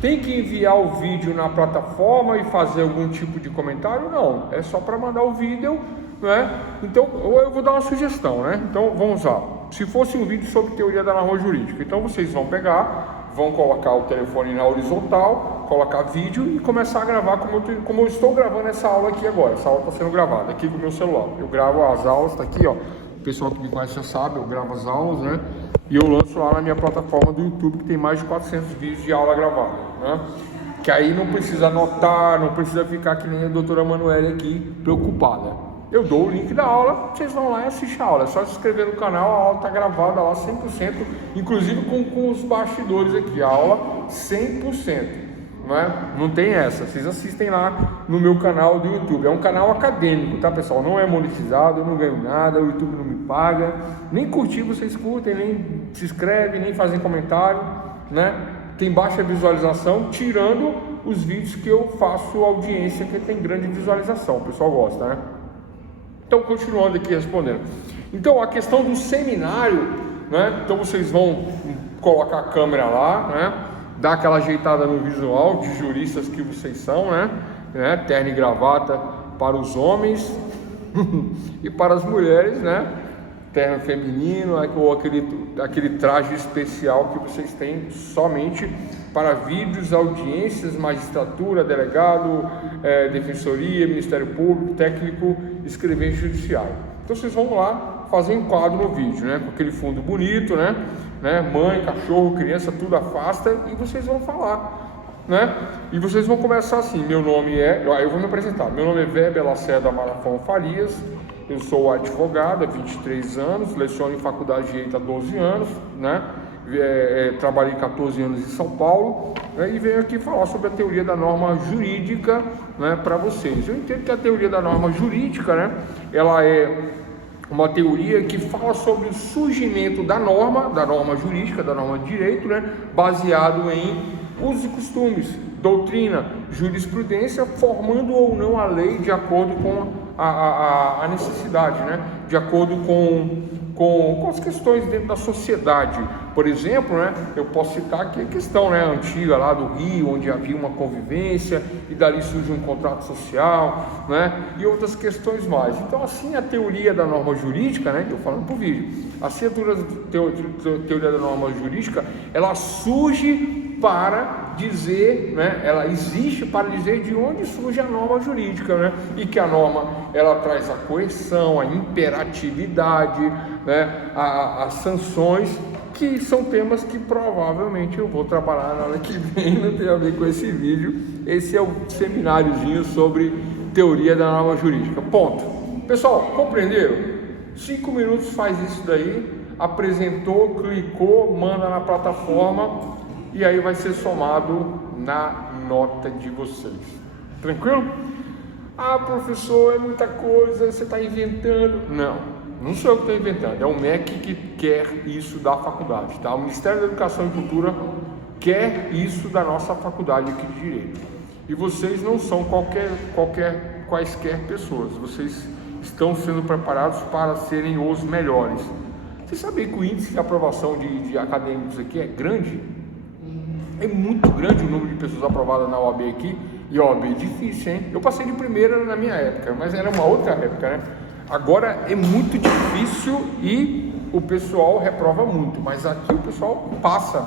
Tem que enviar o vídeo na plataforma e fazer algum tipo de comentário? Não, é só para mandar o vídeo, né? Então, eu vou dar uma sugestão, né? Então, vamos lá. Se fosse um vídeo sobre teoria da norma jurídica, então vocês vão pegar, vão colocar o telefone na horizontal, colocar vídeo e começar a gravar como eu estou gravando essa aula aqui agora. Essa aula está sendo gravada aqui com o meu celular. Eu gravo as aulas, está aqui, ó. O pessoal que me conhece já sabe, eu gravo as aulas, né? E eu lanço lá na minha plataforma do YouTube, que tem mais de 400 vídeos de aula gravada, né? Que aí não precisa anotar, não precisa ficar que nem a doutora Emanuele aqui, preocupada. Eu dou o link da aula, vocês vão lá e assistem a aula. É só se inscrever no canal, a aula está gravada lá 100%, inclusive com os bastidores aqui, a aula 100%. Não tem essa, vocês assistem lá no meu canal do YouTube. É um canal acadêmico, tá, pessoal? Não é monetizado, eu não ganho nada, o YouTube não me paga. Nem curtir vocês curtem, nem se inscrevem, nem fazem comentário, né? Tem baixa visualização, tirando os vídeos que eu faço audiência, que tem grande visualização, o pessoal gosta, né? Então, continuando aqui respondendo. Então, a questão do seminário, né? Então, vocês vão colocar a câmera lá, né? Dar aquela ajeitada no visual de juristas que vocês são, né? Terno e gravata para os homens e para as mulheres, né? Terno feminino ou aquele traje especial que vocês têm somente para vídeos, audiências, magistratura, delegado, defensoria, Ministério Público, técnico, escrevente judiciário. Então vocês vão lá fazer enquadro no vídeo, né? Com aquele fundo bonito, né? Mãe, cachorro, criança, tudo afasta e vocês vão falar, né? E vocês vão começar assim: meu nome é... Eu vou me apresentar. Meu nome é Weber Lacerda Marafão Farias. Eu sou advogado há 23 anos, leciono em faculdade de Direito há 12 anos, né? Trabalhei 14 anos em São Paulo, né? E venho aqui falar sobre a teoria da norma jurídica, né, para vocês. Eu entendo que a teoria da norma jurídica, né, ela é uma teoria que fala sobre o surgimento da norma jurídica, da norma de direito, né, baseado em usos e costumes, doutrina, jurisprudência, formando ou não a lei de acordo com a necessidade, né, de acordo com as questões dentro da sociedade. Por exemplo, né, eu posso citar aqui a questão, né, antiga lá do Rio, onde havia uma convivência e dali surge um contrato social, né, e outras questões mais. Então, assim, a teoria da norma jurídica, né, eu falando para o vídeo, assim a teoria da norma jurídica, ela surge para dizer, né, ela existe para dizer de onde surge a norma jurídica, né, e que a norma ela traz a coerção, a imperatividade, né, as sanções, que são temas que provavelmente eu vou trabalhar na aula que vem, não tem a ver com esse vídeo. Esse é o semináriozinho sobre teoria da norma jurídica. Ponto. Pessoal, compreenderam? 5 minutos faz isso daí, apresentou, clicou, manda na plataforma e aí vai ser somado na nota de vocês. Tranquilo? Ah, professor, é muita coisa, você está inventando. Não sou eu que estou inventando, é o MEC que quer isso da faculdade, tá? O Ministério da Educação e Cultura quer isso da nossa faculdade aqui de Direito. E vocês não são quaisquer pessoas, vocês estão sendo preparados para serem os melhores. Vocês sabem que o índice de aprovação de acadêmicos aqui é grande? É muito grande o número de pessoas aprovadas na OAB aqui, e OAB é difícil, hein? Eu passei de primeira na minha época, mas era uma outra época, né? Agora é muito difícil e o pessoal reprova muito, mas aqui o pessoal passa,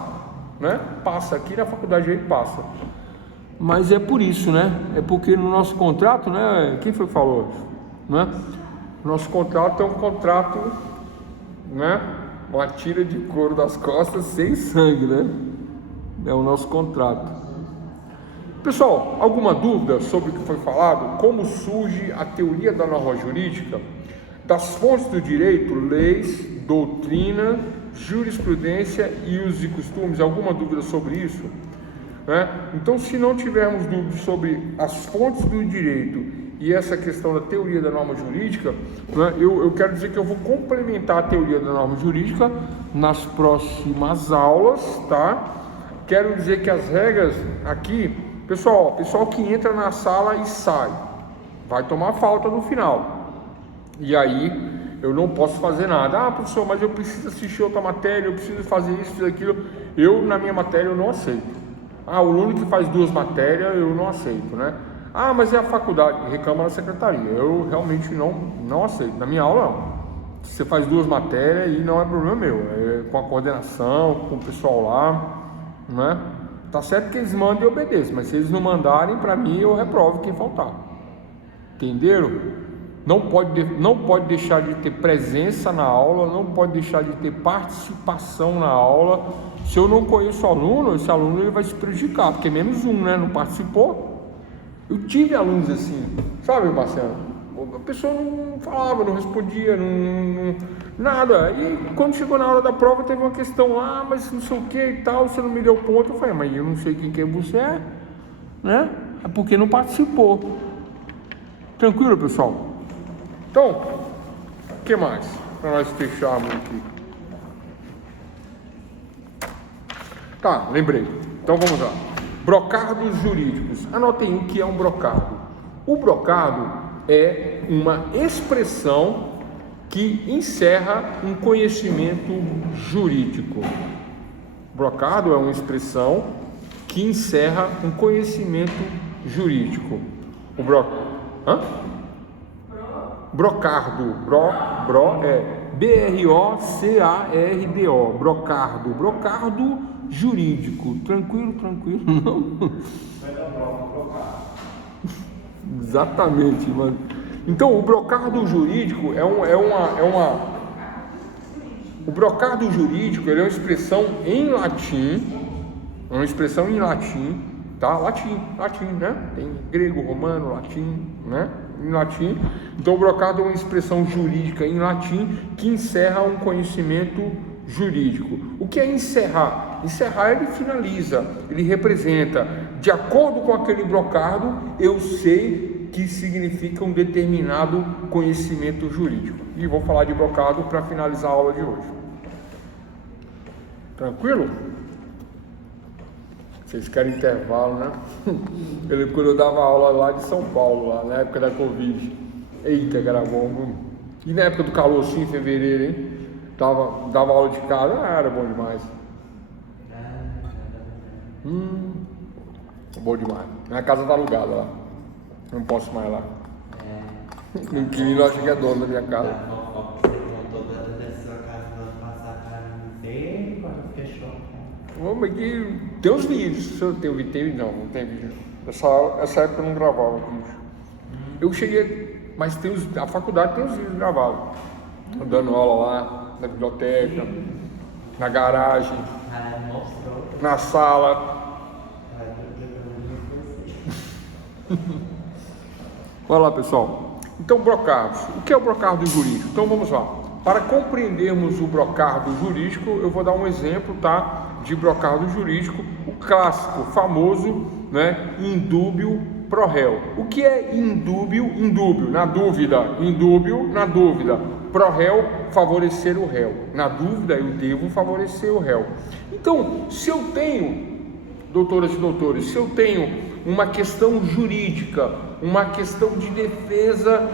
né? Passa, aqui na faculdade ele passa. Mas é por isso, né? É porque no nosso contrato, né? Quem foi que falou isso? Né? Nosso contrato é um contrato, né? Uma tira de couro das costas sem sangue, né? É o nosso contrato. Pessoal, alguma dúvida sobre o que foi falado? Como surge a teoria da norma jurídica? Das fontes do direito, leis, doutrina, jurisprudência e usos e costumes? Alguma dúvida sobre isso? Então, se não tivermos dúvidas sobre as fontes do direito e essa questão da teoria da norma jurídica, eu quero dizer que eu vou complementar a teoria da norma jurídica nas próximas aulas, tá? Quero dizer que as regras aqui, pessoal que entra na sala e sai, vai tomar falta no final. E aí eu não posso fazer nada. Ah, professor, mas eu preciso assistir outra matéria, eu preciso fazer isso e aquilo. Eu, na minha matéria, eu não aceito. Ah, o aluno que faz 2 matérias, eu não aceito, né? Ah, mas é a faculdade, reclama na secretaria. Eu realmente não aceito. Na minha aula, não. Você faz 2 matérias e não é problema meu. É com a coordenação, com o pessoal lá, né? Tá certo que eles mandam e obedecem, mas se eles não mandarem, para mim, eu reprovo quem faltar. Entenderam? Não pode deixar de ter presença na aula, não pode deixar de ter participação na aula. Se eu não conheço o aluno, esse aluno ele vai se prejudicar, porque menos um, né? Não participou. Eu tive alunos assim, sabe, Marcelo? A pessoa não falava, não respondia, nada. E quando chegou na hora da prova, teve uma questão lá, mas não sei o que e tal, você não me deu ponto. Eu falei, mas eu não sei quem que você é, né? É porque não participou. Tranquilo, pessoal? Então, o que mais? Para nós fecharmos aqui. Tá, lembrei. Então vamos lá. Brocardos jurídicos. Anotem o que é um brocardo. O brocardo é uma expressão que encerra um conhecimento jurídico. Brocardo é uma expressão que encerra um conhecimento jurídico. O brocardo, é B-R-O-C-A-R-D-O, brocardo jurídico. Tranquilo, não? Exatamente, mano. Então, o brocardo jurídico o brocardo jurídico ele é uma expressão em latim, tá? Latim, né? Tem grego, romano, latim, né? Em latim. Então, o brocardo é uma expressão jurídica em latim que encerra um conhecimento jurídico. O que é encerrar? Encerrar, ele finaliza, ele representa. De acordo com aquele brocardo, eu sei que significa um determinado conhecimento jurídico. E vou falar de brocardo para finalizar a aula de hoje. Tranquilo? Vocês querem intervalo, né? Eu lembro quando eu dava aula lá de São Paulo, lá na época da Covid. Eita, que era bom. E na época do calor, assim, em fevereiro, hein? Dava aula de casa, era bom demais. Bom demais. Minha casa tá alugada lá. Não posso mais lá. O inquilino acha que é dono da minha casa. Mas que tem os vídeos. Se eu tenho vídeo, não tem vídeo. Essa época eu não gravava vídeo. Eu cheguei, mas a faculdade tem os vídeos gravados. Dando aula lá, na biblioteca, na garagem, na sala. Olha lá, pessoal. Então, brocardos. O que é o brocardo jurídico? Então, vamos lá. Para compreendermos o brocardo jurídico, eu vou dar um exemplo, tá? De brocardo jurídico, o clássico, famoso, né? Indúbio pro réu. O que é indúbio? Indúbio, na dúvida. Indúbio, na dúvida. Pro réu, favorecer o réu. Na dúvida, eu devo favorecer o réu. Então, se eu tenho, doutoras e doutores, se eu tenho uma questão jurídica, uma questão de defesa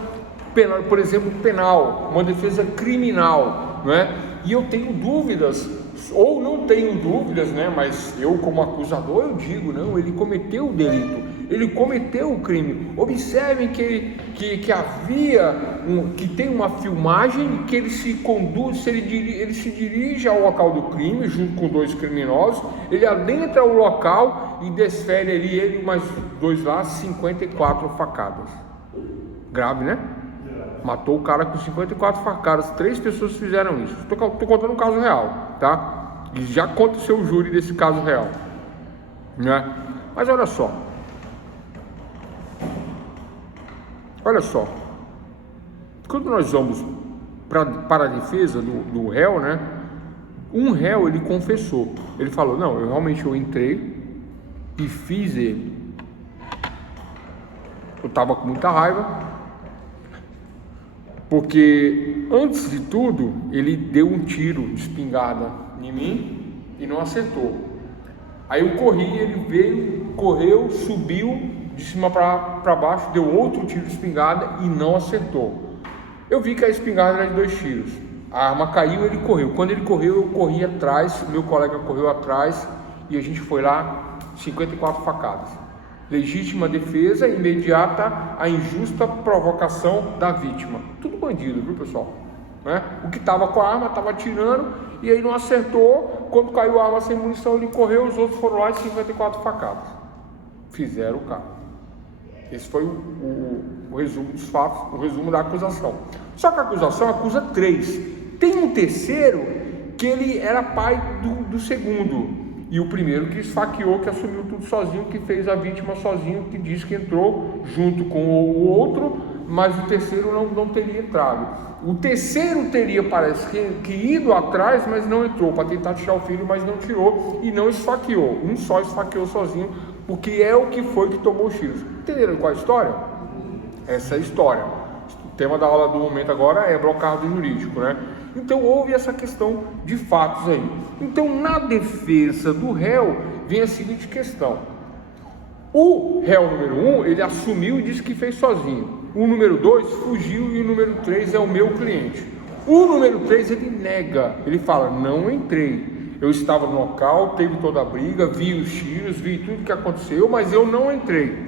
penal, por exemplo, penal, uma defesa criminal, né? E eu tenho dúvidas, ou não tenho dúvidas, né? Mas eu, como acusador, eu digo, não, ele cometeu o delito, ele cometeu o crime. Observem que tem uma filmagem que ele se conduz, ele se dirige ao local do crime junto com 2 criminosos, ele adentra o local e desfere ali ele mais 2 lá, 54 facadas. Grave, né? Matou o cara com 54 facadas. 3 pessoas fizeram isso. Tô contando um caso real, tá? E já conta o seu júri desse caso real, né? Mas olha só, Olha só, quando nós vamos para a defesa do réu, né? Um réu, ele confessou, ele falou, não, eu entrei e fiz ele. Eu estava com muita raiva, porque antes de tudo, ele deu um tiro de espingarda em mim e não acertou. Aí eu corri, ele veio, correu, subiu de cima para baixo, deu outro tiro de espingarda e não acertou. Eu vi que a espingarda era de 2 tiros. A arma caiu, ele correu. Quando ele correu, eu corri atrás, meu colega correu atrás e a gente foi lá, 54 facadas. Legítima defesa imediata à injusta provocação da vítima. Tudo bandido, viu, pessoal? Né? O que estava com a arma estava atirando e aí não acertou. Quando caiu a arma sem munição, ele correu, os outros foram lá e 54 facadas. Fizeram o cara. Esse foi o resumo dos fatos, o resumo da acusação. Só que a acusação acusa 3. Tem um terceiro que ele era pai do segundo. E o primeiro que esfaqueou, que assumiu tudo sozinho, que fez a vítima sozinho, que diz que entrou junto com o outro, mas o terceiro não teria entrado. O terceiro teria, parece que ido atrás, mas não entrou, para tentar tirar o filho, mas não tirou e não esfaqueou. Um só esfaqueou sozinho, porque é o que foi que tomou os tiros. Entenderam qual é a história? Essa é a história. O tema da aula do momento agora é blocado jurídico, né? Então houve essa questão de fatos aí. Então na defesa do réu vem a seguinte questão: o réu número 1, ele assumiu e disse que fez sozinho. O número 2 fugiu e o número 3 é o meu cliente. O número 3 ele nega, ele fala, não entrei. Eu estava no local, teve toda a briga, vi os tiros, vi tudo que aconteceu, mas eu não entrei.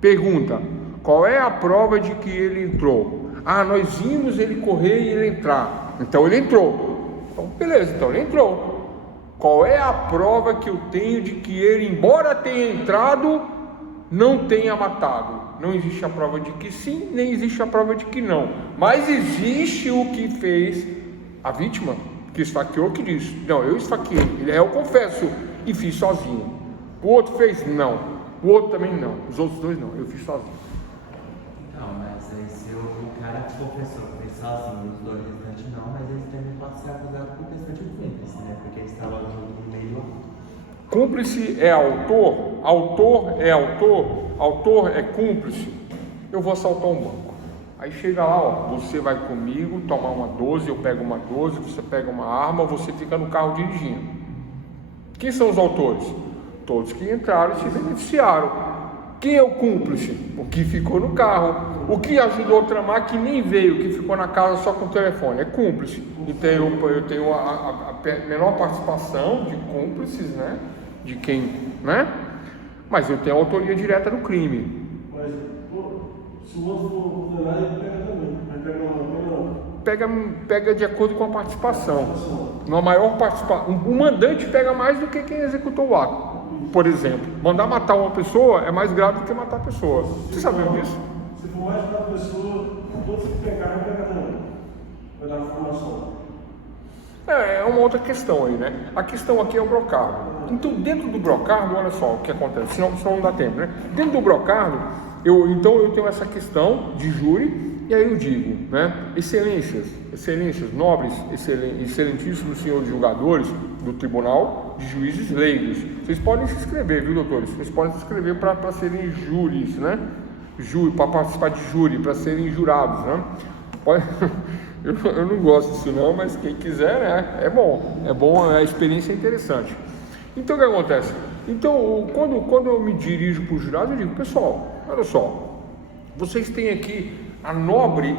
Pergunta, qual é a prova de que ele entrou? Ah, nós vimos ele correr e ele entrar. Então ele entrou. Então beleza, então ele entrou. Qual é a prova que eu tenho de que ele, embora tenha entrado, não tenha matado? Não existe a prova de que sim, nem existe a prova de que não. Mas existe o que fez a vítima, que esfaqueou, que diz, não, eu esfaqueei, eu confesso, e fiz sozinho. O outro fez? Não. O outro também não. Os outros 2 não, eu fiz sozinho. Não, mas aí se o cara que confessou que fez sozinho, os 2 restantes não, mas eles também podem ser acusados por questão de cúmplice, né? Porque eles estavam junto no meio. Cúmplice é autor, autor é autor, autor é cúmplice. Eu vou assaltar um banco. Aí chega lá, ó, você vai comigo tomar uma 12, eu pego uma 12, você pega uma arma, você fica no carro dirigindo. Quem são os autores? Todos que entraram e se beneficiaram. Quem é o cúmplice? O que ficou no carro. O que ajudou a tramar, que nem veio, que ficou na casa só com o telefone, é cúmplice. Então eu tenho a menor participação de cúmplices, né? De quem, né? Mas eu tenho a autoria direta do crime. Mas, pô, se o outro for condenado, ele pega também. Vai pegar uma Pega de acordo com a participação. Uma maior participação. O mandante pega mais do que quem executou o ato. Por exemplo, mandar matar uma pessoa é mais grave do que matar a pessoa. Você sabia disso? Se for mais para a pessoa, todos que pegaram, vai pegar também. Vai dar informação. É uma outra questão aí, né? A questão aqui é o brocardo. Então, dentro do brocardo, olha só o que acontece, senão não dá tempo, né? Dentro do brocardo, eu tenho essa questão de júri, e aí eu digo, né? Excelências, nobres, excelentíssimos senhores julgadores do Tribunal de Juízes Leigos. Vocês podem se inscrever, viu, doutores? Vocês podem se inscrever para serem júris, né? Para participar de júri, para serem jurados, né? Eu não gosto disso não, mas quem quiser, né? É bom, a experiência é interessante. Então o que acontece? Então, quando eu me dirijo para os jurados, eu digo, pessoal, olha só, vocês têm aqui a nobre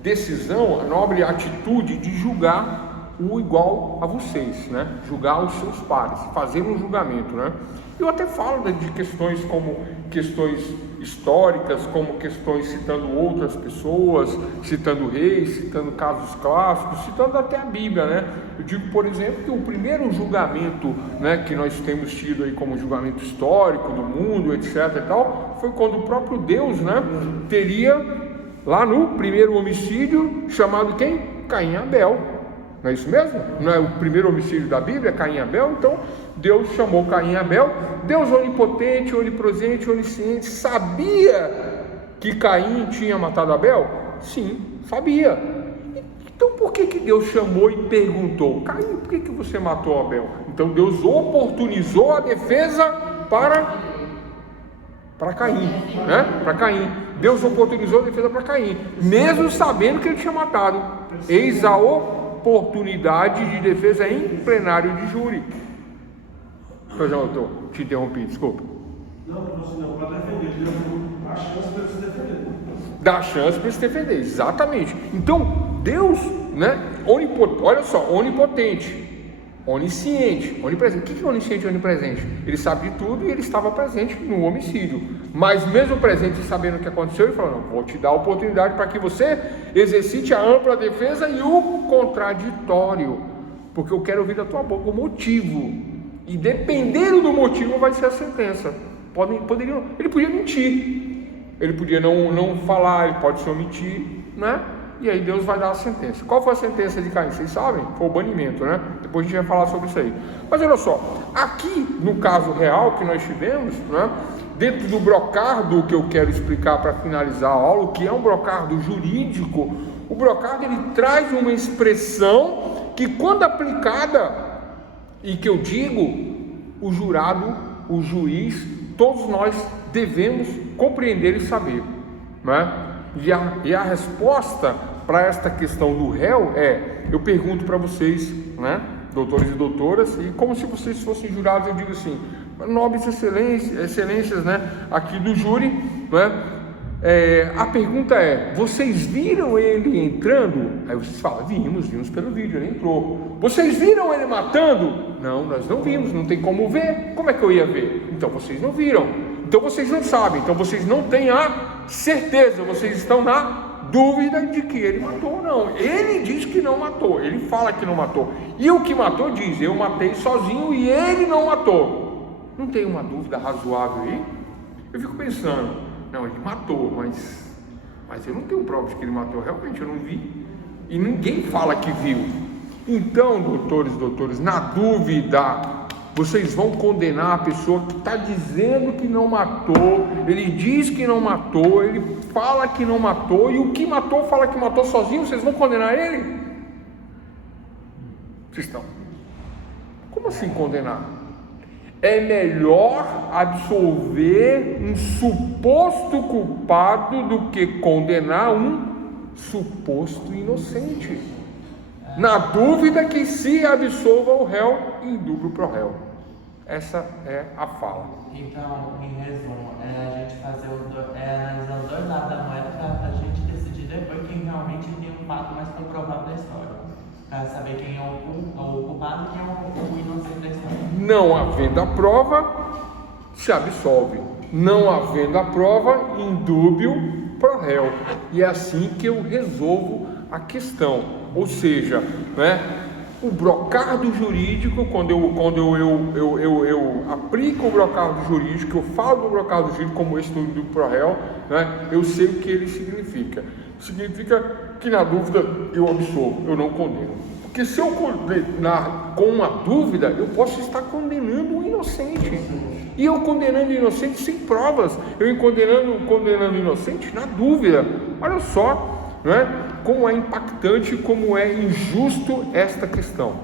decisão, a nobre atitude de julgar o igual a vocês, né? Julgar os seus pares, fazer um julgamento, né? Eu até falo de questões como questões históricas, como questões citando outras pessoas, citando reis, citando casos clássicos, citando até a Bíblia, né? Eu digo, por exemplo, que o primeiro julgamento, né, que nós temos tido aí como julgamento histórico do mundo, etc. e tal, foi quando o próprio Deus, né, teria lá no primeiro homicídio chamado quem? Caim e Abel. Não é isso mesmo? Não é o primeiro homicídio da Bíblia, Caim e Abel? Então, Deus chamou Caim e Abel. Deus onipotente, onipresente, onisciente, sabia que Caim tinha matado Abel? Sim, sabia. Então por que Deus chamou e perguntou: Caim, por que você matou Abel? Então Deus oportunizou a defesa para Caim, né? Para Caim. Deus oportunizou a defesa para Caim, mesmo sabendo que ele tinha matado. Eis a oportunidade de defesa em plenário de júri. Pois não, eu te interrompi, desculpa. Não, para defender, Deus dá chance para ele se defender. Dá chance para ele se defender, exatamente. Então, Deus, né, olha só, onipotente, onisciente, onipresente. O que é onisciente e onipresente? Ele sabe de tudo e ele estava presente no homicídio. Mas mesmo presente e sabendo o que aconteceu, ele falou: não, vou te dar a oportunidade para que você exercite a ampla defesa e o contraditório, porque eu quero ouvir da tua boca o motivo. E dependendo do motivo vai ser a sentença. Ele podia mentir, ele podia não falar, ele pode se omitir, né? E aí Deus vai dar a sentença. Qual foi a sentença de Caim? Vocês sabem? Foi o banimento, né? Depois a gente vai falar sobre isso aí. Mas olha só, aqui no caso real que nós tivemos, né, dentro do brocardo que eu quero explicar para finalizar a aula, o que é um brocardo jurídico, o brocardo ele traz uma expressão que, quando aplicada, e que eu digo, o jurado, o juiz, todos nós devemos compreender e saber, né? E a resposta para esta questão do réu eu pergunto para vocês, né, doutores e doutoras, e como se vocês fossem jurados, eu digo assim: nobres excelências, né, aqui do júri, né? A pergunta é: vocês viram ele entrando? Aí vocês falam: vimos pelo vídeo, ele entrou. Vocês viram ele matando? Não, nós não vimos, não tem como ver. Como é que eu ia ver? Então vocês não viram, então vocês não sabem, então vocês não têm a certeza, vocês estão na dúvida de que ele matou ou não. Ele diz que não matou, ele fala que não matou, e o que matou diz: eu matei sozinho e ele não matou. Não tem uma dúvida razoável aí? Eu fico pensando: não, ele matou, mas eu não tenho prova de que ele matou, realmente eu não vi, e ninguém fala que viu. Então, doutores, na dúvida, vocês vão condenar a pessoa que está dizendo que não matou, ele diz que não matou, ele fala que não matou, e o que matou fala que matou sozinho, vocês vão condenar ele? Vocês estão? Como assim condenar? É melhor absolver um suposto culpado do que condenar um suposto inocente. Na dúvida que se absolva o réu, indúbio pro réu. Essa é a fala. Então, em resumo, a gente analisar os dois lados da moeda para a gente decidir depois quem realmente tem um fato mais comprovável da história. Para saber quem é o culpado e quem é o inocente da história. Não havendo a prova, se absolve. Não havendo a prova, indúbio pro réu. E é assim que eu resolvo a questão. Ou seja, né, o brocardo jurídico, quando eu aplico o brocardo jurídico, eu falo do brocardo jurídico como esse do pro réu, né, eu sei o que ele significa. Significa que, na dúvida, eu absolvo, eu não condeno. Porque se eu condenar com uma dúvida, eu posso estar condenando um inocente. E eu condenando o inocente sem provas, eu condenando o inocente na dúvida. Olha só, né, como é impactante, como é injusto esta questão.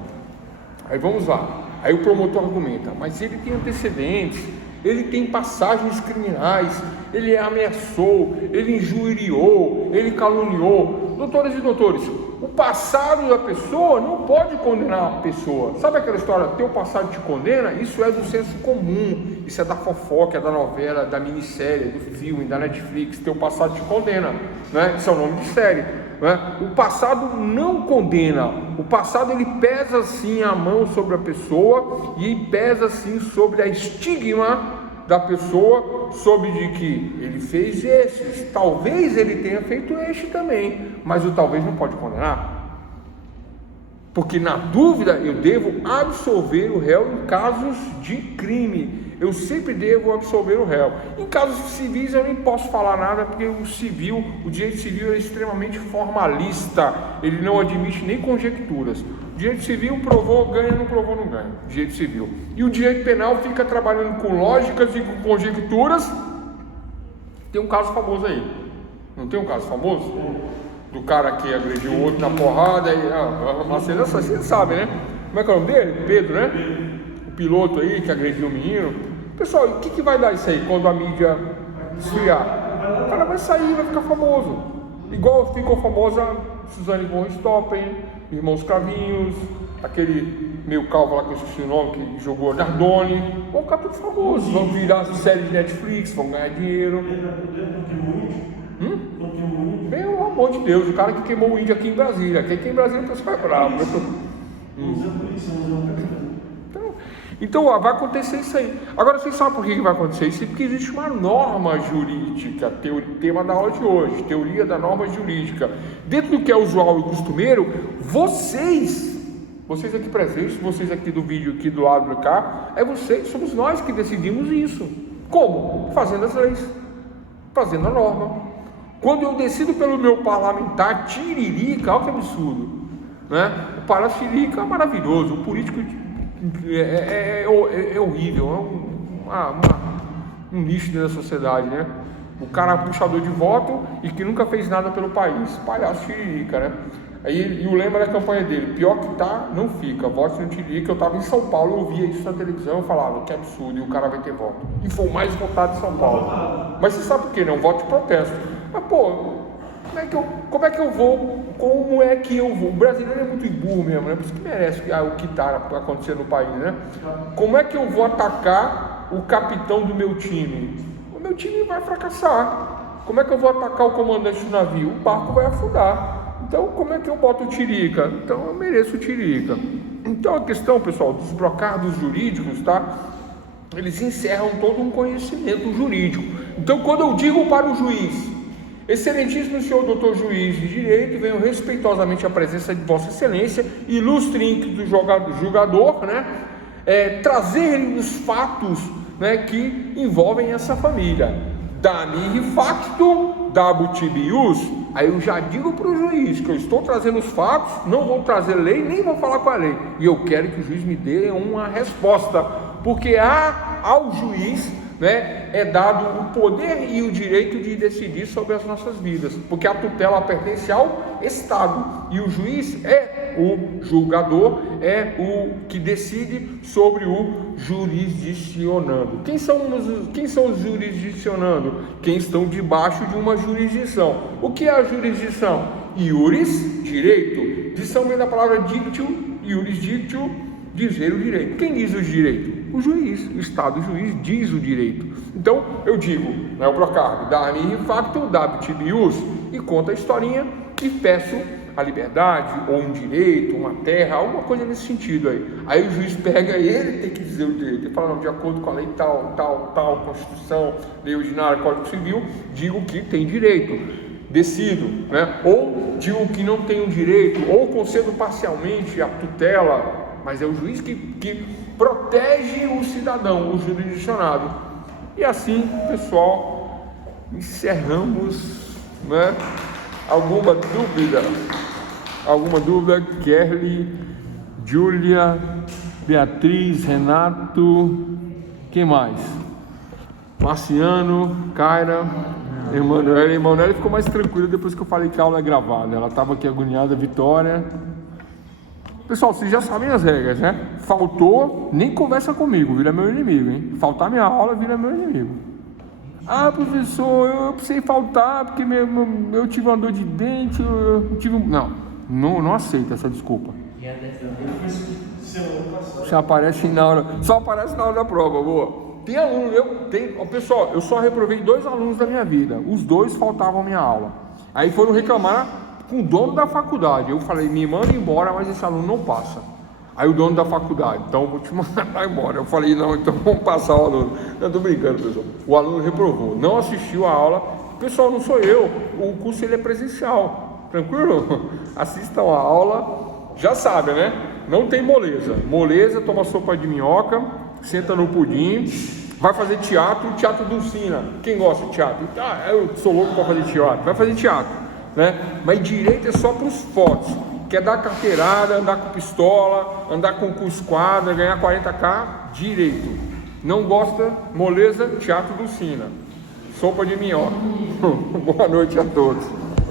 Aí vamos lá. Aí o promotor argumenta: mas ele tem antecedentes, ele tem passagens criminais, ele ameaçou, ele injuriou, ele caluniou. Doutoras e doutores, o passado da pessoa não pode condenar a pessoa. Sabe aquela história: teu passado te condena? Isso é do senso comum, isso é da fofoca, é da novela, da minissérie, do filme, da Netflix. Teu passado te condena, né? Isso é o nome de série, né? O passado não condena. O passado, ele pesa sim a mão sobre a pessoa, e pesa sim sobre a estigma da pessoa, sobre de que ele fez esses, talvez ele tenha feito este também, mas o talvez não pode condenar, porque na dúvida eu devo absolver o réu em casos de crime. eu sempre devo absolver o réu. Em casos civis eu nem posso falar nada, porque o direito civil é extremamente formalista, ele não admite nem conjecturas. O direito civil provou, ganha, não provou, não ganha. Direito civil. E o direito penal fica trabalhando com lógicas e com conjecturas. Tem um caso famoso aí. Não tem um caso famoso? Do cara que agrediu o outro na porrada e uma cena assim, você sabe, né? Como é que é o nome dele? Pedro, né? O piloto aí que agrediu o menino. Pessoal, o que vai dar isso aí quando a mídia esfriar? O cara vai sair, vai ficar famoso. Igual ficou famosa Suzane von Richthofen, Irmãos Cravinhos, aquele meio calvo lá que eu esqueci o nome, que jogou Nardoni. Vão ficar tudo famosos, vão virar série de Netflix, vão ganhar dinheiro. Pelo amor de Deus, o cara que queimou o índio aqui em Brasília. Aqui em Brasília o pessoal é bravo. Então, vai acontecer isso aí. Agora, vocês sabem por que vai acontecer isso? Porque existe uma norma jurídica, tema da aula de hoje, teoria da norma jurídica. Dentro do que é usual e costumeiro, vocês aqui presentes, vocês aqui do vídeo, aqui do lado de cá, somos nós que decidimos isso. Como? Fazendo as leis, fazendo a norma. Quando eu decido pelo meu parlamentar tiririca, olha que absurdo, né? O parlamentar tiririca é maravilhoso, o político é horrível, é um lixo dentro da sociedade, né? O cara é puxador de voto e que nunca fez nada pelo país, palhaço tiririca, né? E o lema da campanha dele, pior que tá, não fica, vote no tiririca. Eu estava em São Paulo, eu via isso na televisão, eu falava, que absurdo, e o cara vai ter voto. E foi o mais votado de São Paulo. Mas você sabe por quê, né? Um voto de protesto. Mas, pô, como é que eu vou? O brasileiro é muito burro mesmo, né? Por isso que merece o que está acontecendo no país, né? Como é que eu vou atacar o capitão do meu time? O meu time vai fracassar. Como é que eu vou atacar o comandante do navio? O barco vai afundar. Então, como é que eu boto o tiririca? Então, eu mereço o tiririca. Então, a questão, pessoal, dos brocados jurídicos, tá? Eles encerram todo um conhecimento jurídico. Então, quando eu digo para o juiz, excelentíssimo senhor doutor juiz de direito, venho respeitosamente à presença de vossa excelência, ilustre ínclito julgador, né? Trazer os fatos, né, que envolvem essa família. Dani facto, dabutibius. Aí eu já digo para o juiz que eu estou trazendo os fatos, não vou trazer lei, nem vou falar com a lei. E eu quero que o juiz me dê uma resposta, porque ao juiz, né, é dado o poder e o direito de decidir sobre as nossas vidas, porque a tutela pertence ao Estado e o juiz é o julgador, é o que decide sobre o jurisdicionando. Quem são os jurisdicionando? Quem estão debaixo de uma jurisdição. O que é a jurisdição? Iuris, direito. Dição vem da palavra dictio, iuris dictio, dizer o direito. Quem diz o direito? O juiz, o Estado, o juiz diz o direito. Então, eu digo, né, o Procargo, dá-me facto, dabitibius, e conta a historinha e peço a liberdade, ou um direito, uma terra, alguma coisa nesse sentido aí. Aí o juiz pega, ele tem que dizer o direito. Ele fala, não, de acordo com a lei tal, Constituição, lei ordinária, Código Civil, digo que tem direito. Decido, né? Ou digo que não tenho direito, ou concedo parcialmente a tutela, mas é o juiz que protege o cidadão, o jurisdicionado. E assim, pessoal, encerramos, né? Alguma dúvida? Kerly, Júlia, Beatriz, Renato, quem mais? Marciano, Kaira, Emanuele ficou mais tranquila depois que eu falei que a aula é gravada. Ela estava aqui agoniada, Vitória. Pessoal, vocês já sabem as regras, né? Faltou, nem conversa comigo, vira meu inimigo, hein? Faltar minha aula, vira meu inimigo. Ah, professor, eu precisei faltar porque eu tive uma dor de dente, eu tive um... Não aceito essa desculpa. Só aparece na hora da prova, boa. Tem aluno, pessoal, eu só reprovei 2 alunos da minha vida, os 2 faltavam minha aula. Aí foram reclamar com o dono da faculdade. Eu falei, me manda embora, mas esse aluno não passa. Aí o dono da faculdade, então vou te mandar embora. Eu falei, não, então vamos passar o aluno. Não, tô brincando, pessoal. O aluno reprovou, não assistiu a aula. Pessoal, não sou eu, o curso ele é presencial, tranquilo? Assistam a aula, já sabe, né? Não tem moleza. Moleza, toma sopa de minhoca, senta no pudim, Vai fazer teatro Dulcina. Quem gosta de teatro? Ah, eu sou louco para fazer teatro. Vai fazer teatro, né? Mas direito é só para os fortes. Quer dar carteirada, andar com pistola, andar com esquadra, ganhar 40k, direito. Não gosta, moleza, teatro Dulcina. Sopa de minhoca. Boa noite a todos.